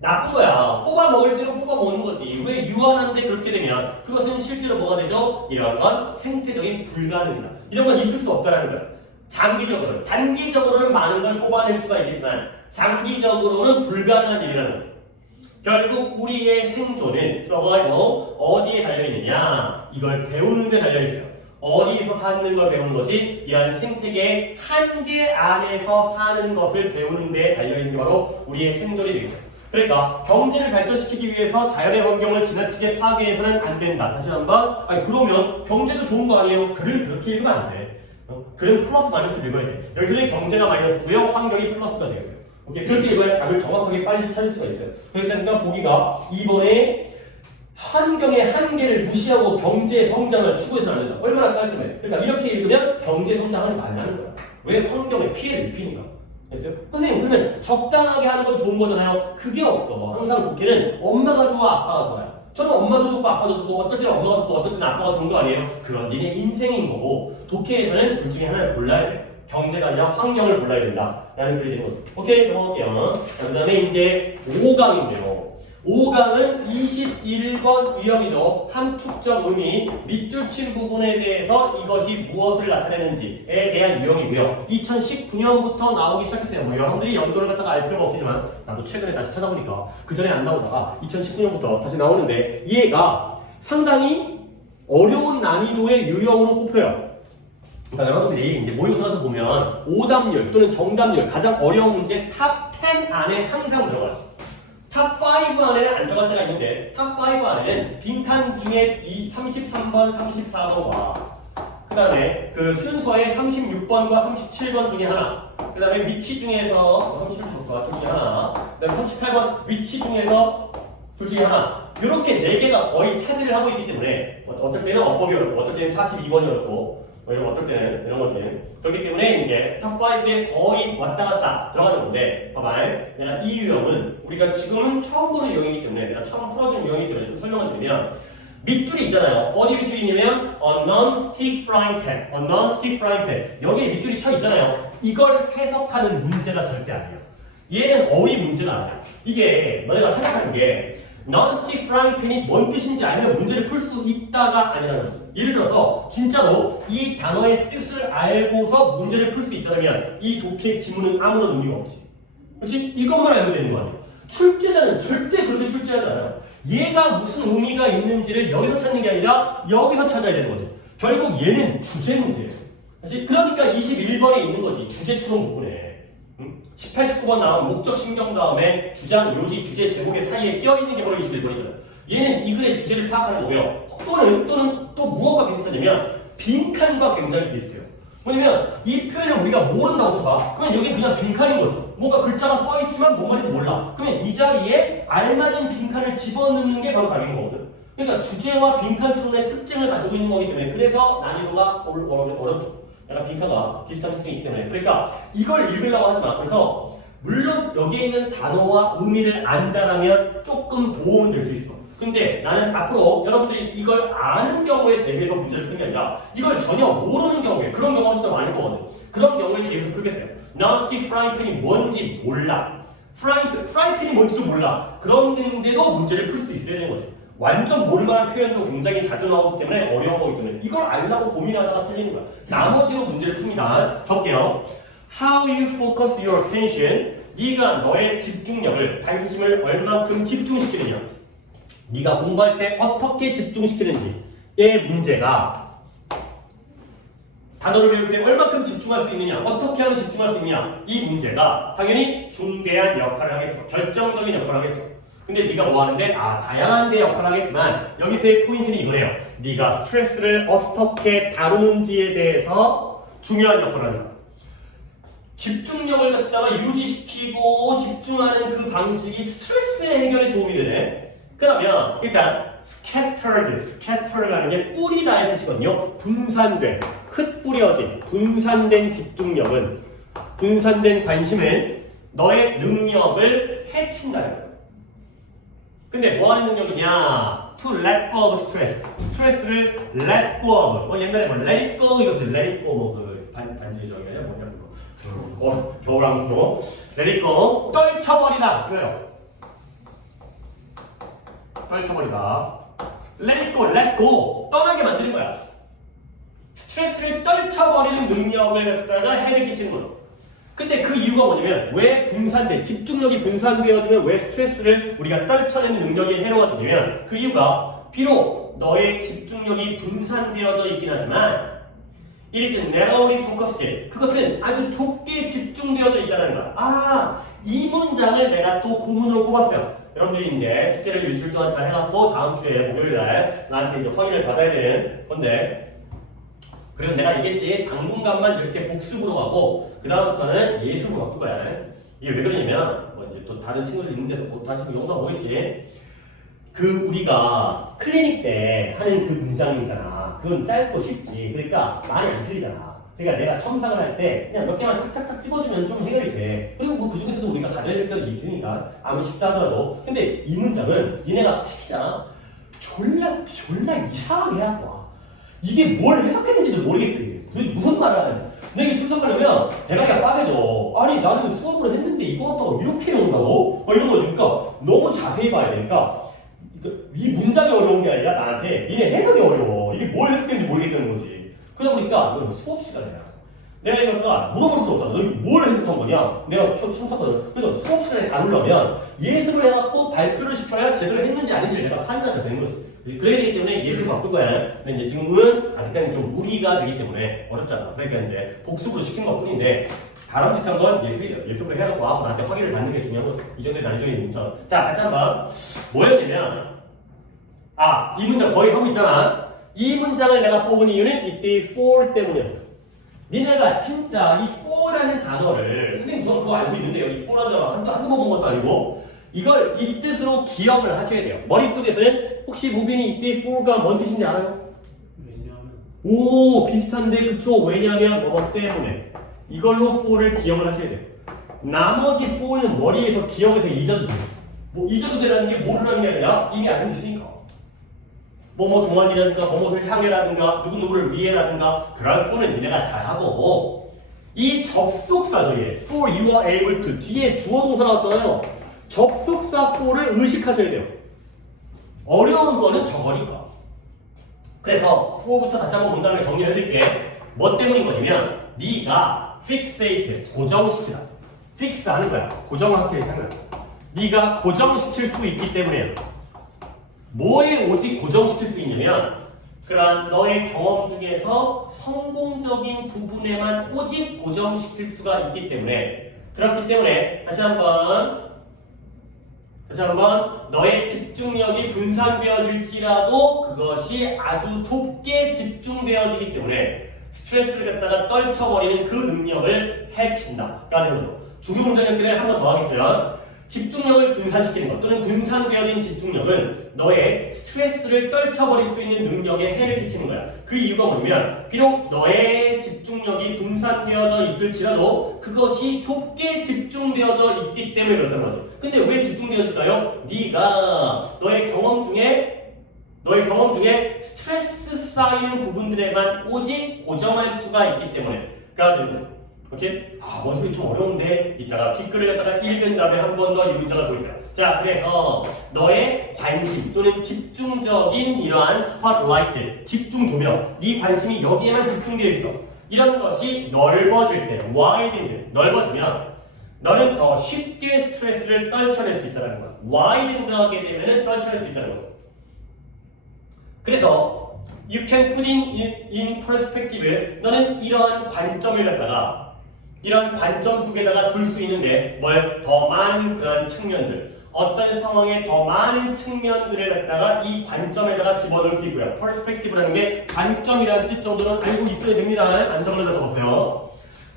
나쁜 거야. 뽑아 먹을 대로 뽑아 먹는 거지. 왜 유한한데 그렇게 되면 그것은 실제로 뭐가 되죠? 이런 건 생태적인 불가능이다. 이런 건 있을 수 없다라는 거야. 장기적으로는. 단기적으로는 많은 걸 뽑아낼 수가 있겠지만 장기적으로는 불가능한 일이라는 거죠. 결국 우리의 생존은 서바이벌 어디에 달려있느냐? 이걸 배우는 데 달려있어요. 어디서 사는 걸 배우는 거지? 이러한 생태계의 한계 안에서 사는 것을 배우는 데 달려있는 게 바로 우리의 생존이 되겠어요. 그러니까 경제를 발전시키기 위해서 자연의 환경을 지나치게 파괴해서는 안 된다. 다시 한번 그러면 경제도 좋은 거 아니에요? 글을 그렇게 읽으면 안 돼. 글은 플러스 마이너스 읽어야 돼. 여기서는 경제가 마이너스고요. 환경이 플러스가 되겠어요. 오케이? 그렇게 읽어야 답을 정확하게 빨리 찾을 수가 있어요. 그러니까 보기가 2번에 환경의 한계를 무시하고 경제 성장을 추구해서는 안 된다. 얼마나 깔끔해. 그러니까 이렇게 읽으면 경제 성장하지 말라는 거야. 왜? 환경에 피해를 입히니까. 됐어요? 선생님 그러면 적당하게 하는 건 좋은 거잖아요. 그게 없어. 항상 국회는 엄마가 좋아 아빠가 좋아요. 저는 엄마도 좋고 아빠도 좋고 어떨 때는 엄마가 좋고 어떨 때는 아빠가 좋은 거 아니에요? 그건 니네 인생인 거고 독해에서는 둘 중에 하나를 골라야 돼. 경제가 아니라 환경을 골라야 된다 라는 글이 되는 거죠. 오케이 넘어갈게요. 그 다음에 이제 5강인데요. 5강은 21번 유형이죠. 함축적 의미, 밑줄 친 부분에 대해서 이것이 무엇을 나타내는지에 대한 유형이고요. 2019년부터 나오기 시작했어요. 뭐 여러분들이 연도를 갖다가 알 필요가 없지만 나도 최근에 다시 찾아보니까 그 전에 안 나오다가 2019년부터 다시 나오는데 얘가 상당히 어려운 난이도의 유형으로 꼽혀요. 그러니까 여러분들이 이제 모의고사 같은 거 보면 오답률 또는 정답률 가장 어려운 문제 탑 10 안에 항상 들어가요. 탑 5 안에는 안 들어갈 때가 있는데 탑 5 안에는 빈칸 중에 이 33번, 34번과 그 다음에 그 순서의 36번과 37번 중에 하나 그 다음에 위치 중에서 37번과 둘 중에 하나 그 다음에 38번 위치 중에서 둘 중에 하나 이렇게 4개가 거의 차지를 하고 있기 때문에 어떨 때는 어법이 어렵고 어떨 때는 42번이 어렵고 어떨 때는 이런 거지. 그렇기 때문에 이제 탑5에 거의 왔다 갔다 들어가는 건데 봐봐. 내가 이 유형은 우리가 지금은 처음 보는 유형이기 때문에 내가 처음 풀어주는 유형이기 때문에 좀 설명을 드리면 밑줄이 있잖아요. 어디 밑줄이 있냐면 a non-stick frying pan. a non-stick frying pan. 여기에 밑줄이 쳐 있잖아요. 이걸 해석하는 문제가 절대 아니에요. 얘는 어휘 문제가 아니야. 이게 너네가 생각하는 게 non-stick frying pan이 뭔 뜻인지 알면 문제를 풀 수 있다가 아니라는 거죠. 예를 들어서 진짜로 이 단어의 뜻을 알고서 문제를 풀 수 있다면 이 독해 지문은 아무런 의미가 없지. 그렇지? 이것만 알면 되는 거 아니야. 출제자는 절대 그렇게 출제하지 않아요. 얘가 무슨 의미가 있는지를 여기서 찾는 게 아니라 여기서 찾아야 되는 거지. 결국 얘는 주제 문제예요. 그렇지? 그러니까 21번에 있는 거지. 주제 추론 부분에. 18, 19번 나온 목적 신경 다음에 주장, 요지, 주제, 제목의 사이에 껴있는 게 바로 21번이잖아요. 얘는 이 글의 주제를 파악하는 거고요. 또는 또 무엇과 비슷하냐면 빈칸과 굉장히 비슷해요. 뭐냐면 이 표현을 우리가 모른다고 쳐봐. 그러면 여기 그냥 빈칸인 거죠. 뭔가 글자가 써있지만 뭔 말인지 몰라. 그러면 이 자리에 알맞은 빈칸을 집어넣는 게 바로 답인 거거든. 그러니까 주제와 빈칸 추론의 특징을 가지고 있는 거기 때문에 그래서 난이도가 어렵죠. 약간 빈칸과 비슷한 특징이 있기 때문에 그러니까 이걸 읽으려고 하지 마. 그래서 물론 여기에 있는 단어와 의미를 안다라면 조금 도움은 될 수 있어. 근데 나는 앞으로 여러분들이 이걸 아는 경우에 대비해서 문제를 푸는 게 아니라 이걸 전혀 모르는 경우에 그런 경우가 진짜 많을 거거든. 그런 경우에 대비해서 풀겠어요. non-stick frying pan이 뭔지 몰라. 프라이팬이 뭔지도 몰라. 그런데도 문제를 풀 수 있어야 되는 거지. 완전 모를만한 표현도 굉장히 자주 나오기 때문에 어려운 거기 때문에 이걸 알려고 고민하다가 틀리는 거야. 나머지로 문제를 풉니다. 적게요. How you focus your attention. 네가 너의 집중력을, 관심을 얼만큼 집중시키느냐. 네가 공부할 때 어떻게 집중시키는지의 문제가 단어를 배울 때 얼만큼 집중할 수 있느냐, 어떻게 하면 집중할 수 있느냐 이 문제가 당연히 중대한 역할을 하겠죠. 결정적인 역할을 하겠죠. 근데 네가 뭐 하는데? 다양한 데 역할을 하겠지만 여기서의 포인트는 이거네요. 네가 스트레스를 어떻게 다루는지에 대해서 중요한 역할을 한다. 집중력을 갖다가 유지시키고 집중하는 그 방식이 스트레스의 해결에 도움이 되네. 그러면 일단 scattered라는 게 뿌리다의 뜻이거든요. 분산된, 흩뿌려진, 분산된 집중력은, 분산된 관심은 너의 능력을 해친다는 거예요. 근데 뭐 하는 능력이냐? To let go of stress. 스트레스를 let go of. 옛날에 뭐 let it go 이것을 let it go 그 반지 저기냐 뭐냐 그거. 겨울왕국으로 let it go. 떨쳐버리다. 이거요. 떨쳐버리다. let it go, let go. 떠나게 만드는 거야. 스트레스를 떨쳐버리는 능력을 갖다가 해를 끼치는 거죠. 근데 그 이유가 뭐냐면 왜 분산돼 집중력이 분산되어지면 왜 스트레스를 우리가 떨쳐내는 능력이 해로가 되냐면 그 이유가 비록 너의 집중력이 분산되어져 있긴 하지만 it is narrowly focused. 그것은 아주 좁게 집중되어져 있다는 거야. 이 문장을 내가 또 구문으로 뽑았어요. 여러분들이 이제 숙제를 일주일 동안 잘 해갖고 다음 주에 목요일날 나한테 이제 확인을 받아야 되는 건데 그래서 내가 얘기했지 당분간만 이렇게 복습으로 가고 그 다음부터는 예습으로 바꿀 거야. 이게 왜 그러냐면 뭐 이제 또 다른 친구들 있는 데서 뭐 다른 친구 영상 보겠지. 그 우리가 클리닉 때 하는 그 문장이잖아. 그건 짧고 쉽지. 그러니까 많이 안 틀리잖아. 그러니까 내가 첨삭을 할 때 그냥 몇 개만 탁탁탁 집어주면 좀 해결이 돼. 그리고 뭐 그 중에서도 우리가 가져야 될 것도 있으니까 아무리 쉽다 하더라도. 근데 이 문장은 니네가 시키잖아. 졸라 이상하게 해갖고 와. 이게 뭘 해석했는지도 모르겠어. 이게 도대체 무슨 말을 하는지. 근데 이게 출석하려면 대가리가 빠개져. 아니 나는 수업을 했는데 이거 갖다가 이렇게 외운다고? 뭐 이런 거지. 그러니까 너무 자세히 봐야 되니까 이 문장이 어려운 게 아니라 나한테 니네 해석이 어려워. 이게 뭘 해석했는지 모르겠다는 거지. 그러다 보니까 너 수업 시간이야. 내가 이거가 물어볼 수 없잖아. 너 뭘 해석한 거냐? 내가 참석하거든. 그래서 수업 시간에 다루려면 예습을 해갖고 발표를 시켜야 제대로 했는지 아닌지를 내가 판단을 되는 거지. 그래야 되기 때문에 예습을 바꿀 거야. 근데 이제 지금은 아직까지 좀 무리가 되기 때문에 어렵잖아. 그러니까 이제 복습으로 시킨 것 뿐인데 바람직한 건 예습이죠. 예습을 해갖고 와서 나한테 확인을 받는 게 중요한 거죠. 이 정도의 난이도의 문장. 자, 다시 한번 뭐였냐면 이 문장 거의 하고 있잖아. 이 문장을 내가 뽑은 이유는 이때 for 때문이었어요. 니네가 진짜 이 for라는 단어를 선생님 저는 그거 알고 있는데요. 이 for라는 단어 한두 번 본 것도 아니고 이걸 이 뜻으로 기억을 하셔야 돼요. 머릿속에서는 혹시 무빈이 이때 for가 뭔 뜻인지 알아요? 왜냐하면 오 비슷한데 그쵸? 왜냐하면 뭐 때문에 이걸로 for를 기억을 하셔야 돼요. 나머지 for는 머리에서 기억해서 잊어도 돼요. 뭐 잊어도 되라는 게 모르라는 게 아니라 이미 알고 있으니까. 뭐뭐 동안이라든가 뭐뭐를 향해라든가 누구누구를 위해라든가 그런 for는 니네가 잘하고 이 접속사절에 for you are able to 뒤에 주어 동사 나왔잖아요. 접속사 for를 의식하셔야 돼요. 어려운 거는 저거니까. 그래서 for부터 다시 한번 문단을 정리를 해드릴게. 뭐 때문인 거냐면 네가 fixate 고정시키다. fix 하는 거야. 고정하게 하는 거야. 네가 고정시킬 수 있기 때문에요. 뭐에 오직 고정시킬 수 있냐면 그러한 너의 경험 중에서 성공적인 부분에만 오직 고정시킬 수가 있기 때문에 그렇기 때문에 다시 한번 너의 집중력이 분산되어질지라도 그것이 아주 좁게 집중되어지기 때문에 스트레스를 갖다가 떨쳐버리는 그 능력을 해친다. 라는 거죠. 주요 문장력들을 한 번 더 하겠어요. 집중력을 분산시키는 것 또는 분산되어진 집중력은 너의 스트레스를 떨쳐버릴 수 있는 능력에 해를 끼치는 거야. 그 이유가 뭐냐면 비록 너의 집중력이 분산되어져 있을지라도 그것이 좁게 집중되어져 있기 때문에 그렇다는 거죠. 근데 왜 집중되어질까요? 네가 너의 경험 중에 스트레스 쌓이는 부분들에만 오직 고정할 수가 있기 때문에 그러니까 되는 거죠. 오케이? 원소리 좀 어려운데 이따가 뒷글을 갖다가 읽은 다음에 한 번 더 이 문장을 보겠어요. 자, 그래서 너의 관심 또는 집중적인 이러한 스팟라이트, 집중 조명, 네 관심이 여기에만 집중되어 있어. 이런 것이 넓어질 때, 와이든드, 넓어지면 너는 더 쉽게 스트레스를 떨쳐낼 수 있다는 거야. 와이든드하게 되면 떨쳐낼 수 있다는 거죠. 그래서 you can put in perspective. 너는 이러한 관점을 갖다가 이런 관점 속에다가 둘 수 있는데 더 많은 그런 측면들 어떤 상황에 더 많은 측면들을 갖다가 이 관점에다가 집어넣을 수 있고요. perspective라는 게 관점이라는 뜻 정도는 알고 있어야 됩니다. 안정을 적었어요.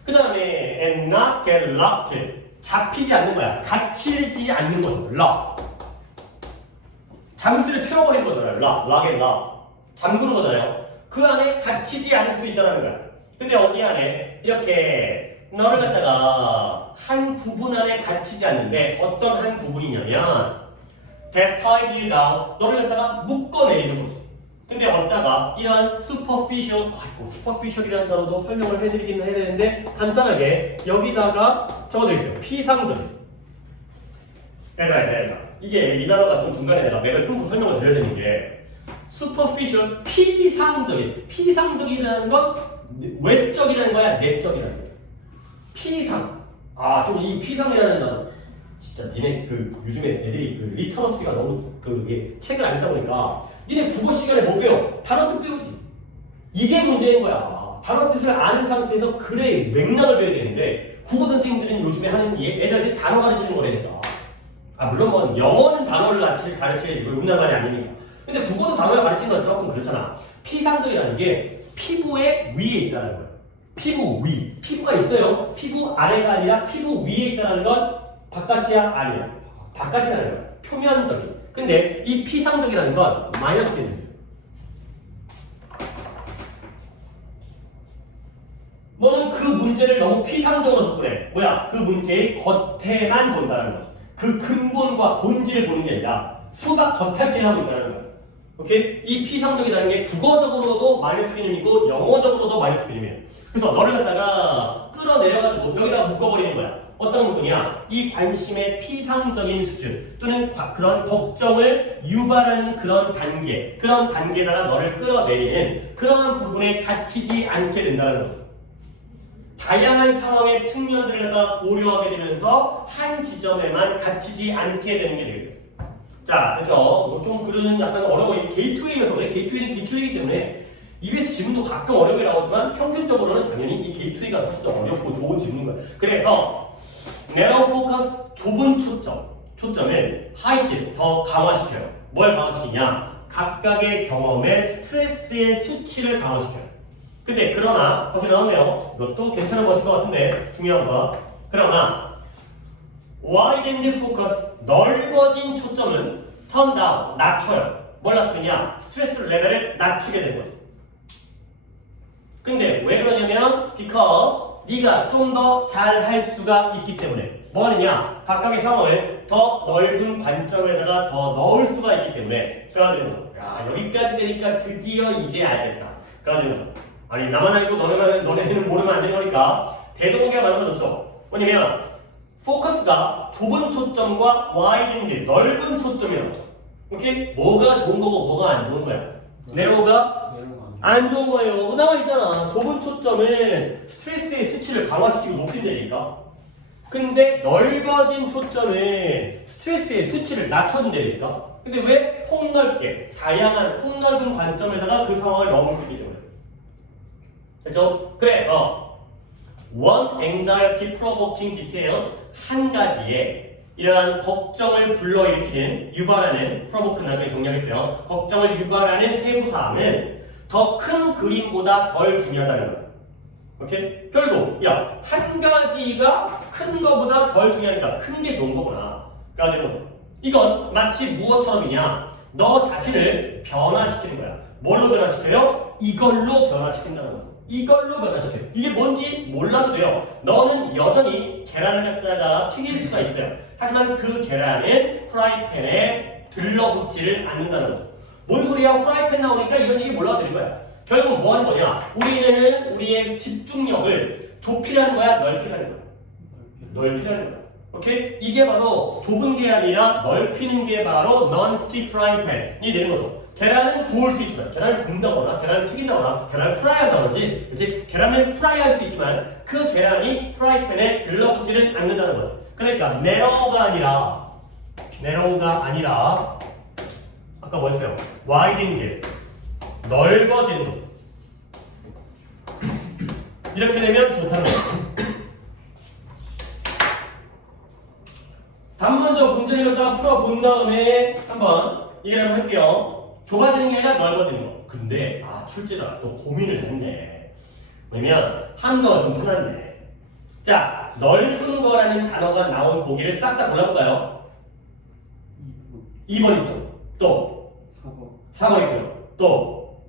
그 다음에 and not get locked. 잡히지 않는 거야. 갇히지 않는 거죠. lock. 잠수를 채워버린 거잖아요. lock and lock. 잠그는 거잖아요. 그 안에 갇히지 않을 수 있다는 거야. 근데 어디 안에 이렇게 너를 갖다가 한 부분 안에 갇히지 않는데 어떤 한 부분이냐면 that ties you down. 너를 갖다가 묶어내리는 거지. 근데 어디다가 이러한 superficial이라는 단어도 설명을 해드리긴 해야 되는데 간단하게 여기다가 적어져 있어요. 피상적인. 이게 이 단어가 좀 중간에 내가 맥을 끊고 설명을 드려야 되는 게 superficial, 피상적이라는 건 외적이라는 거야, 내적이라는 거야. 피상. 좀 이 피상이라는 단어. 진짜 니네 요즘에 애들이 리터러시가 너무 책을 안 읽다 보니까 니네 국어 시간에 뭐 배워? 단어 뜻 배우지. 이게 문제인 거야. 단어 뜻을 아는 상태에서 글의 맥락을 배워야 되는데 국어 선생님들은 요즘에 하는 애들한테 단어 가르치는 거라니까. 물론 뭐 영어는 단어를 가르쳐야지. 우리나라 말이 아니니까. 근데 국어도 단어를 가르치는 건 조금 그렇잖아. 피상적이라는 게 피부의 위에 있다는 거야. 피부 위. 피부가 있어요. 피부 아래가 아니라 피부 위에 있다는 건 바깥이야? 아니야. 바깥이라는 거야. 표면적인. 근데 이 피상적이라는 건 마이너스 되는 거야. 너는 그 문제를 너무 피상적으로 접근해. 그 문제의 겉에만 본다는 거지. 그 근본과 본질을 보는 게 아니라 수박 겉핥기를 하고 있다는 거야. 오케이? 이 피상적이라는 게 국어적으로도 마이너스 개념이고 영어적으로도 마이너스 개념이에요. 그래서 너를 갖다가 끌어내려가지고 여기다가 묶어버리는 거야. 어떤 묶음이야? 이 관심의 피상적인 수준 또는 그런 걱정을 유발하는 그런 단계에다가 너를 끌어내리는 그러한 부분에 갇히지 않게 된다는 거죠. 다양한 상황의 측면들을 갖다가 고려하게 되면서 한 지점에만 갇히지 않게 되는 게 되겠어요. 자, 됐죠? 좀 글은 약간 어려워. 이 게이트웨이여서 그래. 게이트웨이는 기출이기 때문에 EBS 지문도 가끔 어렵게 나오지만 평균적으로는 당연히 이 게이트웨이가 훨씬 더 어렵고 좋은 지문인 거야. 그래서 narrow focus, 좁은 초점을 heighten, 더 강화시켜요. 뭘 강화시키냐? 각각의 경험에 스트레스의 수치를 강화시켜요. 근데 그러나 거기 나오네요. 이것도 괜찮은 것일 것 같은데 중요한 거. 그러나 widened focus, 넓어진 초점은 turn down, 낮춰요. 뭘 낮추느냐? 스트레스 레벨을 낮추게 되는 거죠. 근데 왜 그러냐면 because 네가 좀 더 잘 할 수가 있기 때문에 뭐 하느냐? 각각의 상황을 더 넓은 관점에다가 더 넣을 수가 있기 때문에 그가 되는 거죠. 야, 여기까지 되니까 드디어 이제 알겠다. 그가 되는 거죠. 아니 나만 알고 너네는 모르면 안 되는 거니까 대동계가 만들어졌죠. 뭐냐면 포커스가 좁은 초점과 와이드인데 넓은 초점이라고 하죠. 오케이? 뭐가 좋은 거고 뭐가 안 좋은 거야? 네로가 안 좋은 거예요. 나와 있잖아. 좁은 초점은 스트레스의 수치를 강화시키고 높인다니까. 근데 넓어진 초점은 스트레스의 수치를 낮춰준다니까. 근데 왜 폭넓게 다양한 폭넓은 관점에다가 그 상황을 넣을 수 있기 때문에. 그렇죠? 그래서 one anxiety provoking detail, 한 가지의 이러한 걱정을 불러일으키는 유발하는 provoke 나중에 정리하겠어요. 걱정을 유발하는 세부 사항은 더 큰 그림보다 덜 중요하다는 거야. 오케이? 결국 야, 한 가지가 큰 거보다 덜 중요하니까 큰 게 좋은 거구나. 그러니까 되는 거죠. 이건 마치 무엇처럼이냐? 너 자신을 변화시키는 거야. 뭘로 변화시켜요? 이걸로 변화시킨다는 거죠. 이걸로 변화시켜요. 이게 뭔지 몰라도 돼요. 너는 여전히 계란을 갖다가 튀길 수가 있어요. 하지만 그 계란은 프라이팬에 들러붙지를 않는다는 거죠. 뭔 소리야? 프라이팬 나오니까 이런 얘기 몰라도 되는 거야. 결국 뭐 하는 거냐? 우리는 우리의 집중력을 좁히라는 거야? 넓히라는 거야? 넓히라는 거야. 오케이? 이게 바로 좁은 게 아니라 넓히는 게 바로 non-stick fryingpan이 되는 거죠. 계란은 구울 수 있지만, 계란을 굽다거나, 계란을 튀긴다거나, 계란을 프라이한다든지, 그렇지? 계란을 프라이할 수 있지만 그 계란이 프라이팬에 들러붙지는 않는다는 거죠. 그러니까 narrow가 아니라 아까 뭐였어요? widening, 넓어지는 거죠. 이렇게 되면 좋다는 거죠. 단문적 문제를 갖다가 풀어본 다음에 한번 얘기를 한번 할게요. 좁아지는 게 아니라 넓어지는 거. 근데 출제자가 또 고민을 했네. 왜냐면 함정을 좀 파놨네. 자, 넓은 거라는 단어가 나온 보기를 싹 다 골라볼까요? 2번 있죠. 또 4번 있고요. 또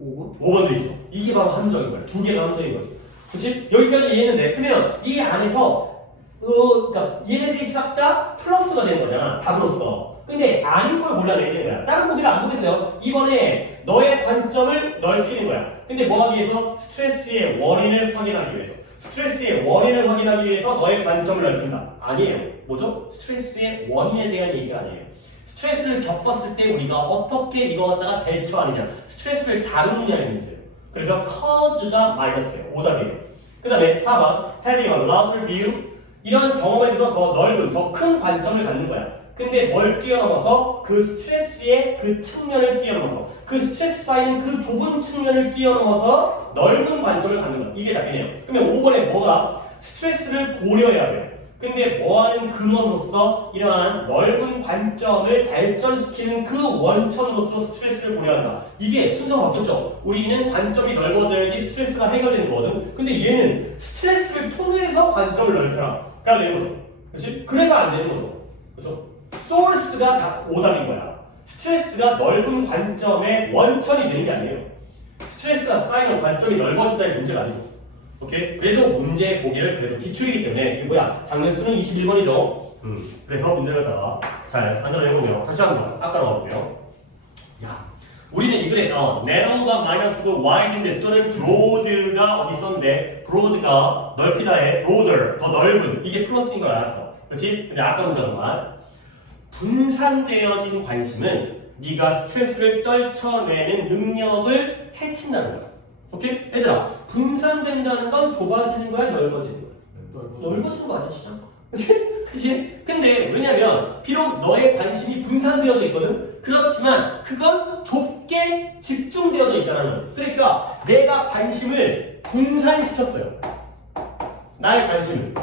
5번도 있죠. 이게 바로 함정인 거예요. 두 개가 함정인 거죠. 그렇지? 여기까지 이해했는데 그러면 이 안에서 그러니까 얘네들이 싹 다 플러스가 되는 거잖아. 답으로서. 근데 아닌 걸 골라내야 되는 거야. 다른 보기를 안 보겠어요. 이번에 너의 관점을 넓히는 거야. 근데 뭐 하기 위해서? 스트레스의 원인을 확인하기 위해서. 스트레스의 원인을 확인하기 위해서 너의 관점을 넓힌다. 아니에요. 뭐죠? 스트레스의 원인에 대한 얘기가 아니에요. 스트레스를 겪었을 때 우리가 어떻게 이거 갖다가 대처하느냐, 스트레스를 다루느냐의 문제예요. 그래서 cause가 마이너스예요. 오답이에요. 그 다음에 4번 having a larger view, 이런 경험에 대해서 더 넓은, 더 큰 관점을 갖는 거야. 근데 뭘 뛰어넘어서? 그 스트레스의 그 측면을 뛰어넘어서, 그 스트레스 쌓이는 그 좁은 측면을 뛰어넘어서 넓은 관점을 갖는 거야. 이게 답이네요. 그러면 5번에 뭐가? 스트레스를 고려해야 돼요. 근데 뭐하는 근원으로서 이러한 넓은 관점을 발전시키는 그 원천으로서 스트레스를 고려한다. 이게 순서가 바뀌었죠. 우리는 관점이 넓어져야지 스트레스가 해결되는 거거든. 근데 얘는 스트레스를 통해서 관점을 넓혀라. 그래야 되는 거죠. 그렇지? 그래서 안 되는 거죠. 그렇죠? 소스가 다 오답인 거야. 스트레스가 넓은 관점의 원천이 되는 게 아니에요. 스트레스가 쌓이는 관점이 넓어진다는 문제가 아니죠. 오케이? 그래도 문제 보기를 그래도 기출이기 때문에 이게 뭐야? 장면 수는 21번이죠. 그래서 문제를 갖다가 잘 만들어내보면 다시 한번 아까 넣어볼게요. 야, 우리는 이 글에서 narrow가 마이너스고 wide인데 또는 broad가 어디 있었는데 broad가 넓히다에 broader 더 넓은 이게 플러스인 걸 알았어. 그렇지? 근데 아까 문장만 분산되어진 관심은 네가 스트레스를 떨쳐내는 능력을 해친다는 거야. 오케이? 얘들아, 분산된다는 건 좁아지는 거야, 넓어지는 거야? 넓어지는 거 아니야, 시장? 그치? 근데 왜냐면 비록 너의 관심이 분산되어져 있거든? 그렇지만 그건 좁게 집중되어져 있다는 거지. 그러니까 내가 관심을 분산시켰어요. 나의 관심을.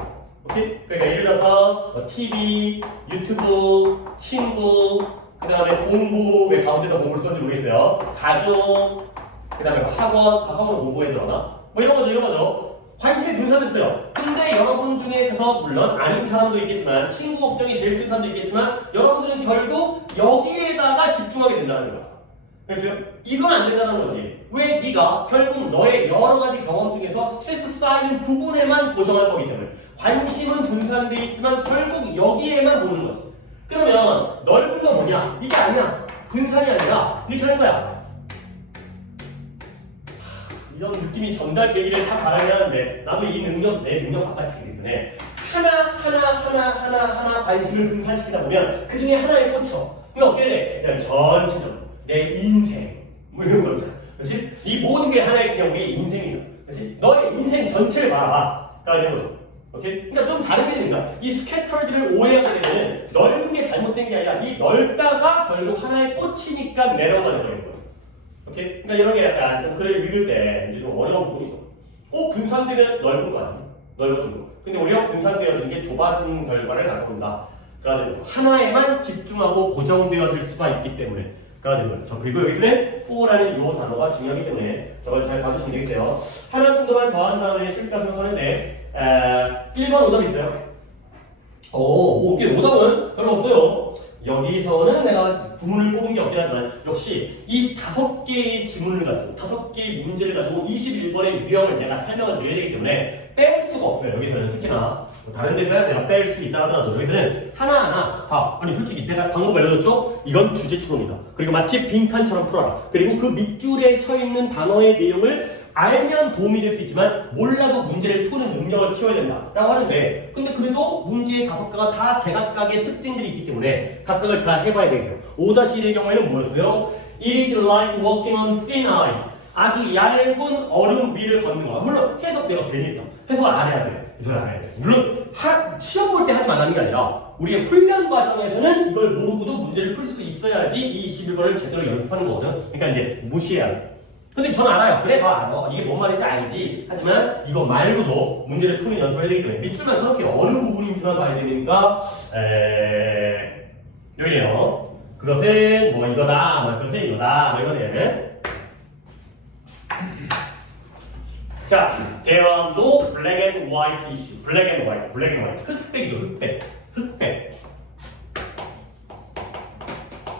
오케이? 그러니까 예를 들어서 뭐 TV, 유튜브, 친구, 그 다음에 공부, 왜 가운데다 공부를 썼는지 모르겠어요. 가족, 그 다음에 학원 공부에 들어나? 뭐 이런 거죠. 관심이 분산됐어요. 근데 여러분 중에서 물론 아닌 사람도 있겠지만 친구 걱정이 제일 큰 사람도 있겠지만 여러분들은 결국 여기에다가 집중하게 된다는 거야. 그래서 이건 안 된다는 거지. 왜 네가 결국 너의 여러 가지 경험 중에서 스트레스 쌓이는 부분에만 고정할 거기 때문에 관심은 분산돼 있지만 결국 여기에만 보는 거지. 그러면 넓은 건 뭐냐? 이게 아니야. 분산이 아니라 이렇게 하는 거야. 이런 느낌이 전달되기를 참 바라긴 하는데 나도 이 능력, 내 능력 바깥이기 때문에 하나 관심을 분산시키다 보면 그 중에 하나에 꽂혀. 그럼 어떻게 돼? 그냥 전체적으로 내 인생 뭐 이런 거잖아. 그렇지? 이 모든 게 하나의 그냥 우리의 인생이야. 그렇지? 너의 인생 전체를 바라봐. 가 되는 거죠. 오케이? 그러니까 좀 다르게 됩니다. 이 스캐터드를 오해하게 되면 넓은 게 잘못된 게 아니라 이 넓다가 결국 하나에 꽂히니까 내려가는 거예요. 오케이? 그러니까 이런 게 약간 좀 글을 읽을 때 이제 좀 어려운 부분이죠. 분산되면 넓은 거 아니에요? 넓어진 거. 근데 오히려 분산되어지는 게 좁아진 결과를 가져온다. 그러니까 되는 거죠. 하나에만 집중하고 고정되어질 수가 있기 때문에. 가 되는 거죠. 그리고 여기서는 for라는 이 단어가 중요하기 때문에 저걸 잘 봐주시면 되겠어요. 하나 정도만 더한 다음에 쉽다 생각하는데 1번 오답 있어요. 이게 오답은 별로 없어요. 여기서는 내가 구문을 뽑은 게 없긴 하지만 역시 이 5개의 지문을 가지고 5개의 문제를 가지고 21번의 유형을 내가 설명을 드려야 되기 때문에 뺄 수가 없어요. 여기서는 특히나 다른 데서야 내가 뺄 수 있다 하더라도 여기서는 하나하나 다 아니 솔직히 내가 방법 알려줬죠? 이건 주제 추론이다. 그리고 마치 빈칸처럼 풀어라. 그리고 그 밑줄에 쳐있는 단어의 내용을 알면 도움이 될 수 있지만 몰라도 문제를 푸는 능력을 키워야 된다 라고 하는데 근데 그래도 문제의 5가가 다 제각각의 특징들이 있기 때문에 각각을 다 해봐야 되겠어요. 5-1의 경우에는 뭐였어요? It is like walking on thin ice. 아주 얇은 얼음 위를 걷는 거야. 물론 해석 내가 괜히 했다. 해석을 안 해야 돼. 해석을 안 해야 돼. 물론 시험 볼 때 하지 말라는 게 아니라 우리의 훈련 과정에서는 이걸 모르고도 문제를 풀 수 있어야지 이 21번을 제대로 연습하는 거거든. 그러니까 이제 무시해야 돼. 근데 저는 알아요. 그래, 너 알아. 이게 뭔 말인지 알지. 하지만 이거 말고도 문제를 푸는 연습을 해야 되기 때문에 밑줄만 저렇게 어느 부분인지만 봐야 되니까 여기네요. 그것은 뭐 이거다, 뭐 그것은 이거다, 뭐 이거네. 자, there are no black and white issue. black and white. 흑백이죠, 흑백.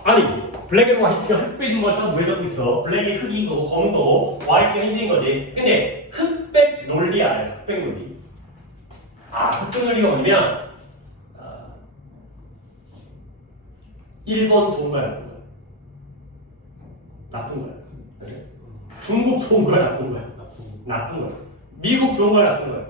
아니, 블랙 앤 화이트가 흑백인 것 같다고 왜 적고 있어? 블랙이 흑인 거고 검은 거고 화이트가 흰색인 거지. 근데 흑백 논리 알아요? 흑백 논리. 흑백 논리가 뭐냐면 1번 좋은 거야 나쁜 거야? 나쁜 거야. 중국 좋은 거야 나쁜 거야? 나쁜 거야. 미국 좋은 거야 나쁜 거야?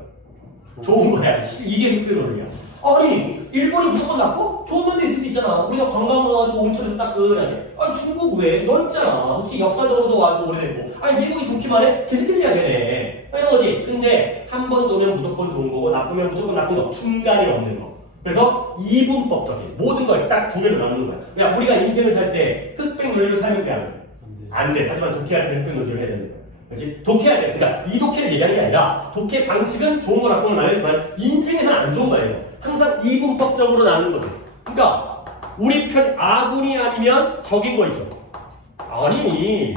좋은 거야. 이게 흑백 논리야. 아니 일본이 무조건 나빠? 좋은 면도 있을 수 있잖아. 우리가 관광 가가지고 온천에서 따끈하게. 아니 중국 왜? 넓잖아. 혹시 역사적으로도 아주 오래됐고. 아니 미국이 좋기만 해? 개새끼들이 아니네. 이런 거지. 근데 한 번 좋으면 무조건 좋은 거고 나쁘면 무조건 나쁜 거. 중간이 없는 거. 그래서 이분법적인 모든 걸 딱 두 개로 나누는 거야. 그냥 우리가 인생을 살 때 흑백 논리로 살면 돼? 안 돼? 안 돼. 하지만 독해할 때 흑백 논리를 해야 되는 거야. 그렇지? 독해야 돼. 그러니까 이 독해를 얘기하는 게 아니라 독해 방식은 좋은 거 나쁜 거 나뉘지만 인생에서는 안 좋은 거예요. 항상 이분법적으로 나누는 거죠. 그러니까 우리 편 아군이 아니면 적인 거죠. 아니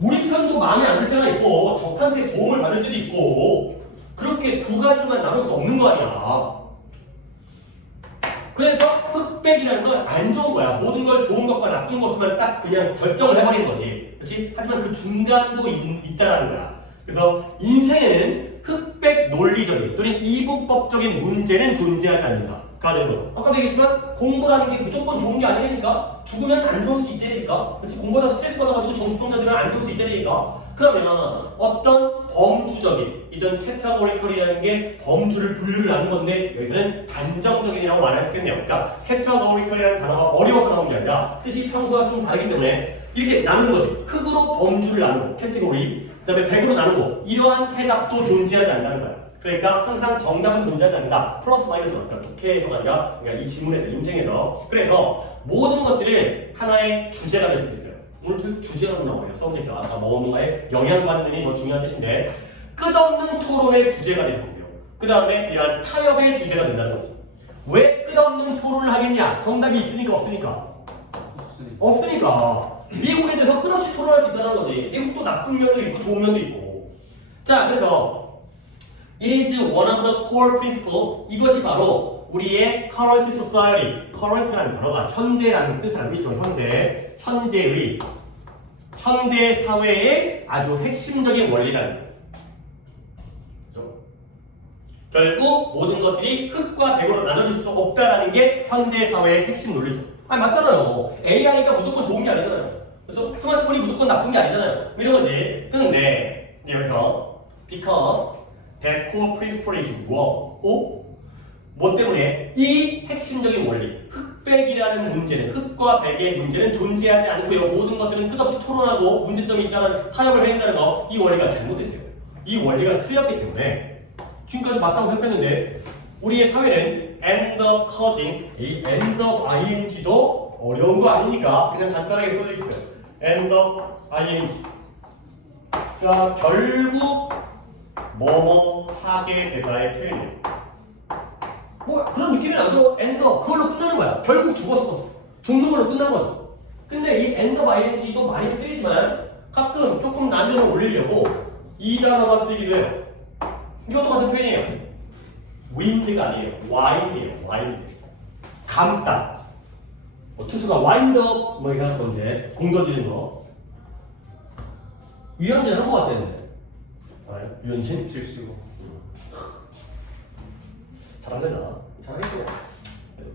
우리 편도 마음에 안 들 때가 있고 적한테 도움을 받을 때도 있고 그렇게 두 가지만 나눌 수 없는 거 아니야. 그래서 흑백이라는 건 안 좋은 거야. 모든 걸 좋은 것과 나쁜 것만 딱 그냥 결정을 해버리는 거지. 그렇지? 하지만 그 중간도 있다라는 거야. 그래서 인생에는 흑백 논리적인 또는 이분법적인 문제는 존재하지 않는다가 되는 거죠. 아까도 얘기했지만 공부라는 게 무조건 좋은 게 아니니까 죽으면 안 좋을 수 있다니까. 그렇지? 공부하다 스트레스 받아가지고 정신병자들은 안 좋을 수 있다니까. 그러면 어떤 범주적인 캐타고리컬이라는 게 범주를 분류를 하는 건데 여기서는 단정적인이라고 말할 수 있겠네요. 그러니까 캐타고리컬이라는 단어가 어려워서 나온 게 아니라 뜻이 평소와 좀 다르기 때문에 이렇게 나누는 거지. 흑으로 범주를 나누고 캐테고리, 그 다음에 100으로 나누고 이러한 해답도 존재하지 않는다는 거야. 그러니까 항상 정답은 존재하지 않는다. 플러스 마이너스가 그러니까 독해에서가 아니라 그러니까 이 지문에서 인생에서. 그래서 모든 것들은 하나의 주제가 될 수 있어요. 오늘 주제라고 나와요. 서브젝트가 아까 뭔가에 영향받는 더 중요한 뜻인데 끝없는 토론의 주제가 되는 거고요. 그 다음에 이러한 타협의 주제가 된다는 거지. 왜 끝없는 토론을 하겠냐? 정답이 있으니까 없으니까? 없으니까. 미국에 대해서 끝없이 토론할 수 있다는 거지. 미국도 나쁜 면도 있고 좋은 면도 있고. 자, 그래서 it is one of the core principle. 이것이 바로 우리의 current society. current라는 단어가 현대라는 뜻을 알고 있죠. 현재의 현대 사회의 아주 핵심적인 원리라는 거예요. 그렇죠? 결국 모든 것들이 흑과 백으로 나눠질 수 없다라는 게 현대 사회의 핵심 논리죠. 아니 맞잖아요. AI가 무조건 좋은 게 아니잖아요. 그래서 스마트폰이 무조건 나쁜 게 아니잖아요. 이런 거지. 근데 여기서 because that core principle is wrong. 뭐 때문에 이 핵심적인 원리, 흑백이라는 문제는 흑과 백의 문제는 존재하지 않고요. 모든 것들은 끝없이 토론하고 문제점이 있다는 타협을 해야 된다는 거, 이 원리가 잘못됐대요. 이 원리가 틀렸기 때문에 지금까지 맞다고 생각했는데 우리의 사회는 end up causing, 이 end up ing도 어려운 거 아니니까 그냥 간단하게 써주겠어요. end up ing. 자, 결국 뭐뭐 하게 되다의 표현이에요. 뭐 그런 느낌이 나죠. end up 그걸로 끝나는 거야. 결국 죽었어. 죽는 걸로 끝난 거죠. 근데 이 end up ing도 많이 쓰이지만 가끔 조금 난이도를 올리려고 이 단어가 쓰이기도 해요. 이것도 같은 표현이에요. wind가 아니에요. wind이에요. wind. 감다. 투수가 wind up 뭐 이렇게 하는 거 이제 공 던지는 거. 유현진 한 거 같았는데. 알아요? 유현진? 실수고. 잘하려나? 잘하겠죠.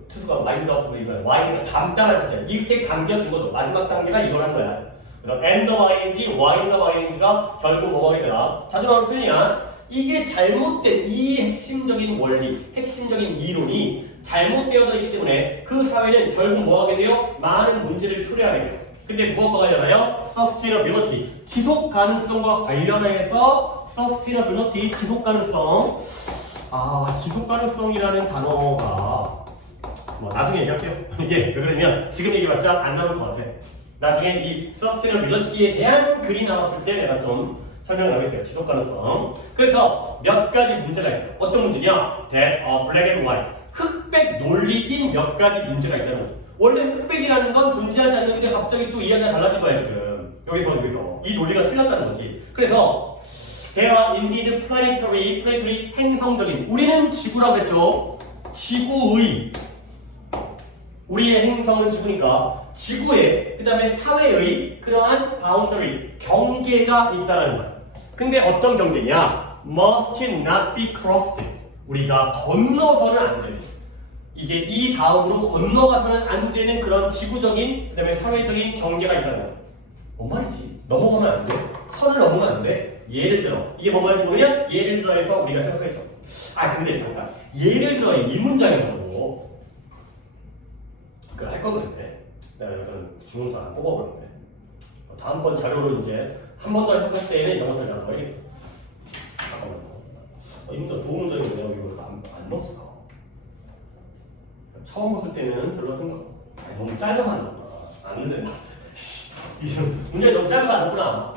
투수가 wind up 뭐 이거 wind가 감다라는 뜻이야. 이렇게 감겨준 거죠. 마지막 단계가 이거란 거야. 그래서 end of ing, wind of ing가 결국 뭐가 되더라? 자주 나오는 표현이야. 이게 잘못된 이 핵심적인 원리, 핵심적인 이론이 잘못되어져 있기 때문에 그 사회는 결국 뭐 하게 돼요? 많은 문제를 초래하게 돼요. 근데 무엇과 관련하여? sustainability, 지속 가능성과 관련해서 sustainability, 지속 가능성. 지속 가능성이라는 단어가 뭐 나중에 얘기할게요. 이게 왜 그러냐면 지금 얘기해봤자 안 나올 것 같아. 나중에 이 sustainability에 대한 글이 나왔을 때 내가 좀 설명을 하겠어요. 지속 가능성. 그래서 몇 가지 문제가 있어요. 어떤 문제냐? black and white. 흑백 논리인 몇 가지 문제가 있다는 거죠. 원래 흑백이라는 건 존재하지 않는데 갑자기 또 이야기가 달라진 거야 지금. 여기서 이 논리가 틀렸다는 거지. 그래서 there are indeed planetary 행성적인. 우리는 지구라고 했죠. 지구의. 우리의 행성은 지구니까 지구의, 그 다음에 사회의 그러한 boundary, 경계가 있다는 거야. 근데 어떤 경계냐? must not be crossed. 우리가 건너서는 안 되는. 이게 이 다음으로 건너가서는 안 되는 그런 지구적인, 그 다음에 사회적인 경계가 있다는 거야. 뭔 말이지? 넘어가면 안 돼. 선을 넘으면 안 돼. 예를 들어. 이게 뭔 말인지 모르냐? 예를 들어 해서 우리가 생각했죠. 근데 잠깐. 예를 들어 이 문장이라고. 그걸 할 거 그랬네. 내가 여기서는 중문서 안 뽑아버렸네. 다음번 자료로 이제 한 번 더 해석할 때에는 이런 것들 내가 더 해야겠다. 잠깐만요. 이 문장 좋은 문장이네요. 이걸 안 넣었을까? 처음 봤을 때는 별로 생각. 너무 짧아서 안 넣었구나. 안 된다. 문장이 너무 짧아서 안 넣었구나.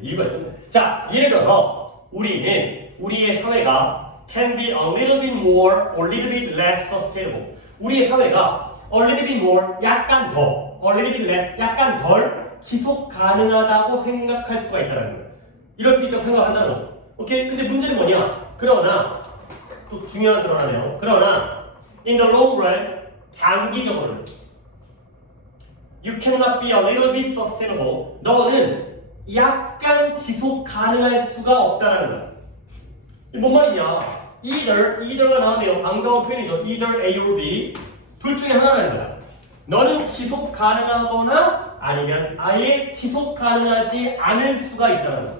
이유가 있습니다. 자, 예를 들어서 우리의 사회가 can be a little bit more or a little bit less sustainable. 우리의 사회가 a little bit more, 약간 더, a little bit less, 약간 덜 지속 가능하다고 생각할 수가 있다는 거예요. 이럴 수 있다고 생각한다는 거죠. 오케이? 근데 문제는 뭐냐? 그러나, 또 중요한 그러나네요. 그러나, in the long run, 장기적으로는 you cannot be a little bit sustainable. 너는 약간 지속 가능할 수가 없다는 거야. 뭔 말이냐? either가 나오네요. 반가운 표현이죠. either A or B. 둘 중에 하나라는 거야. 너는 지속 가능하거나 아니면 아예 지속 가능하지 않을 수가 있다는 거야.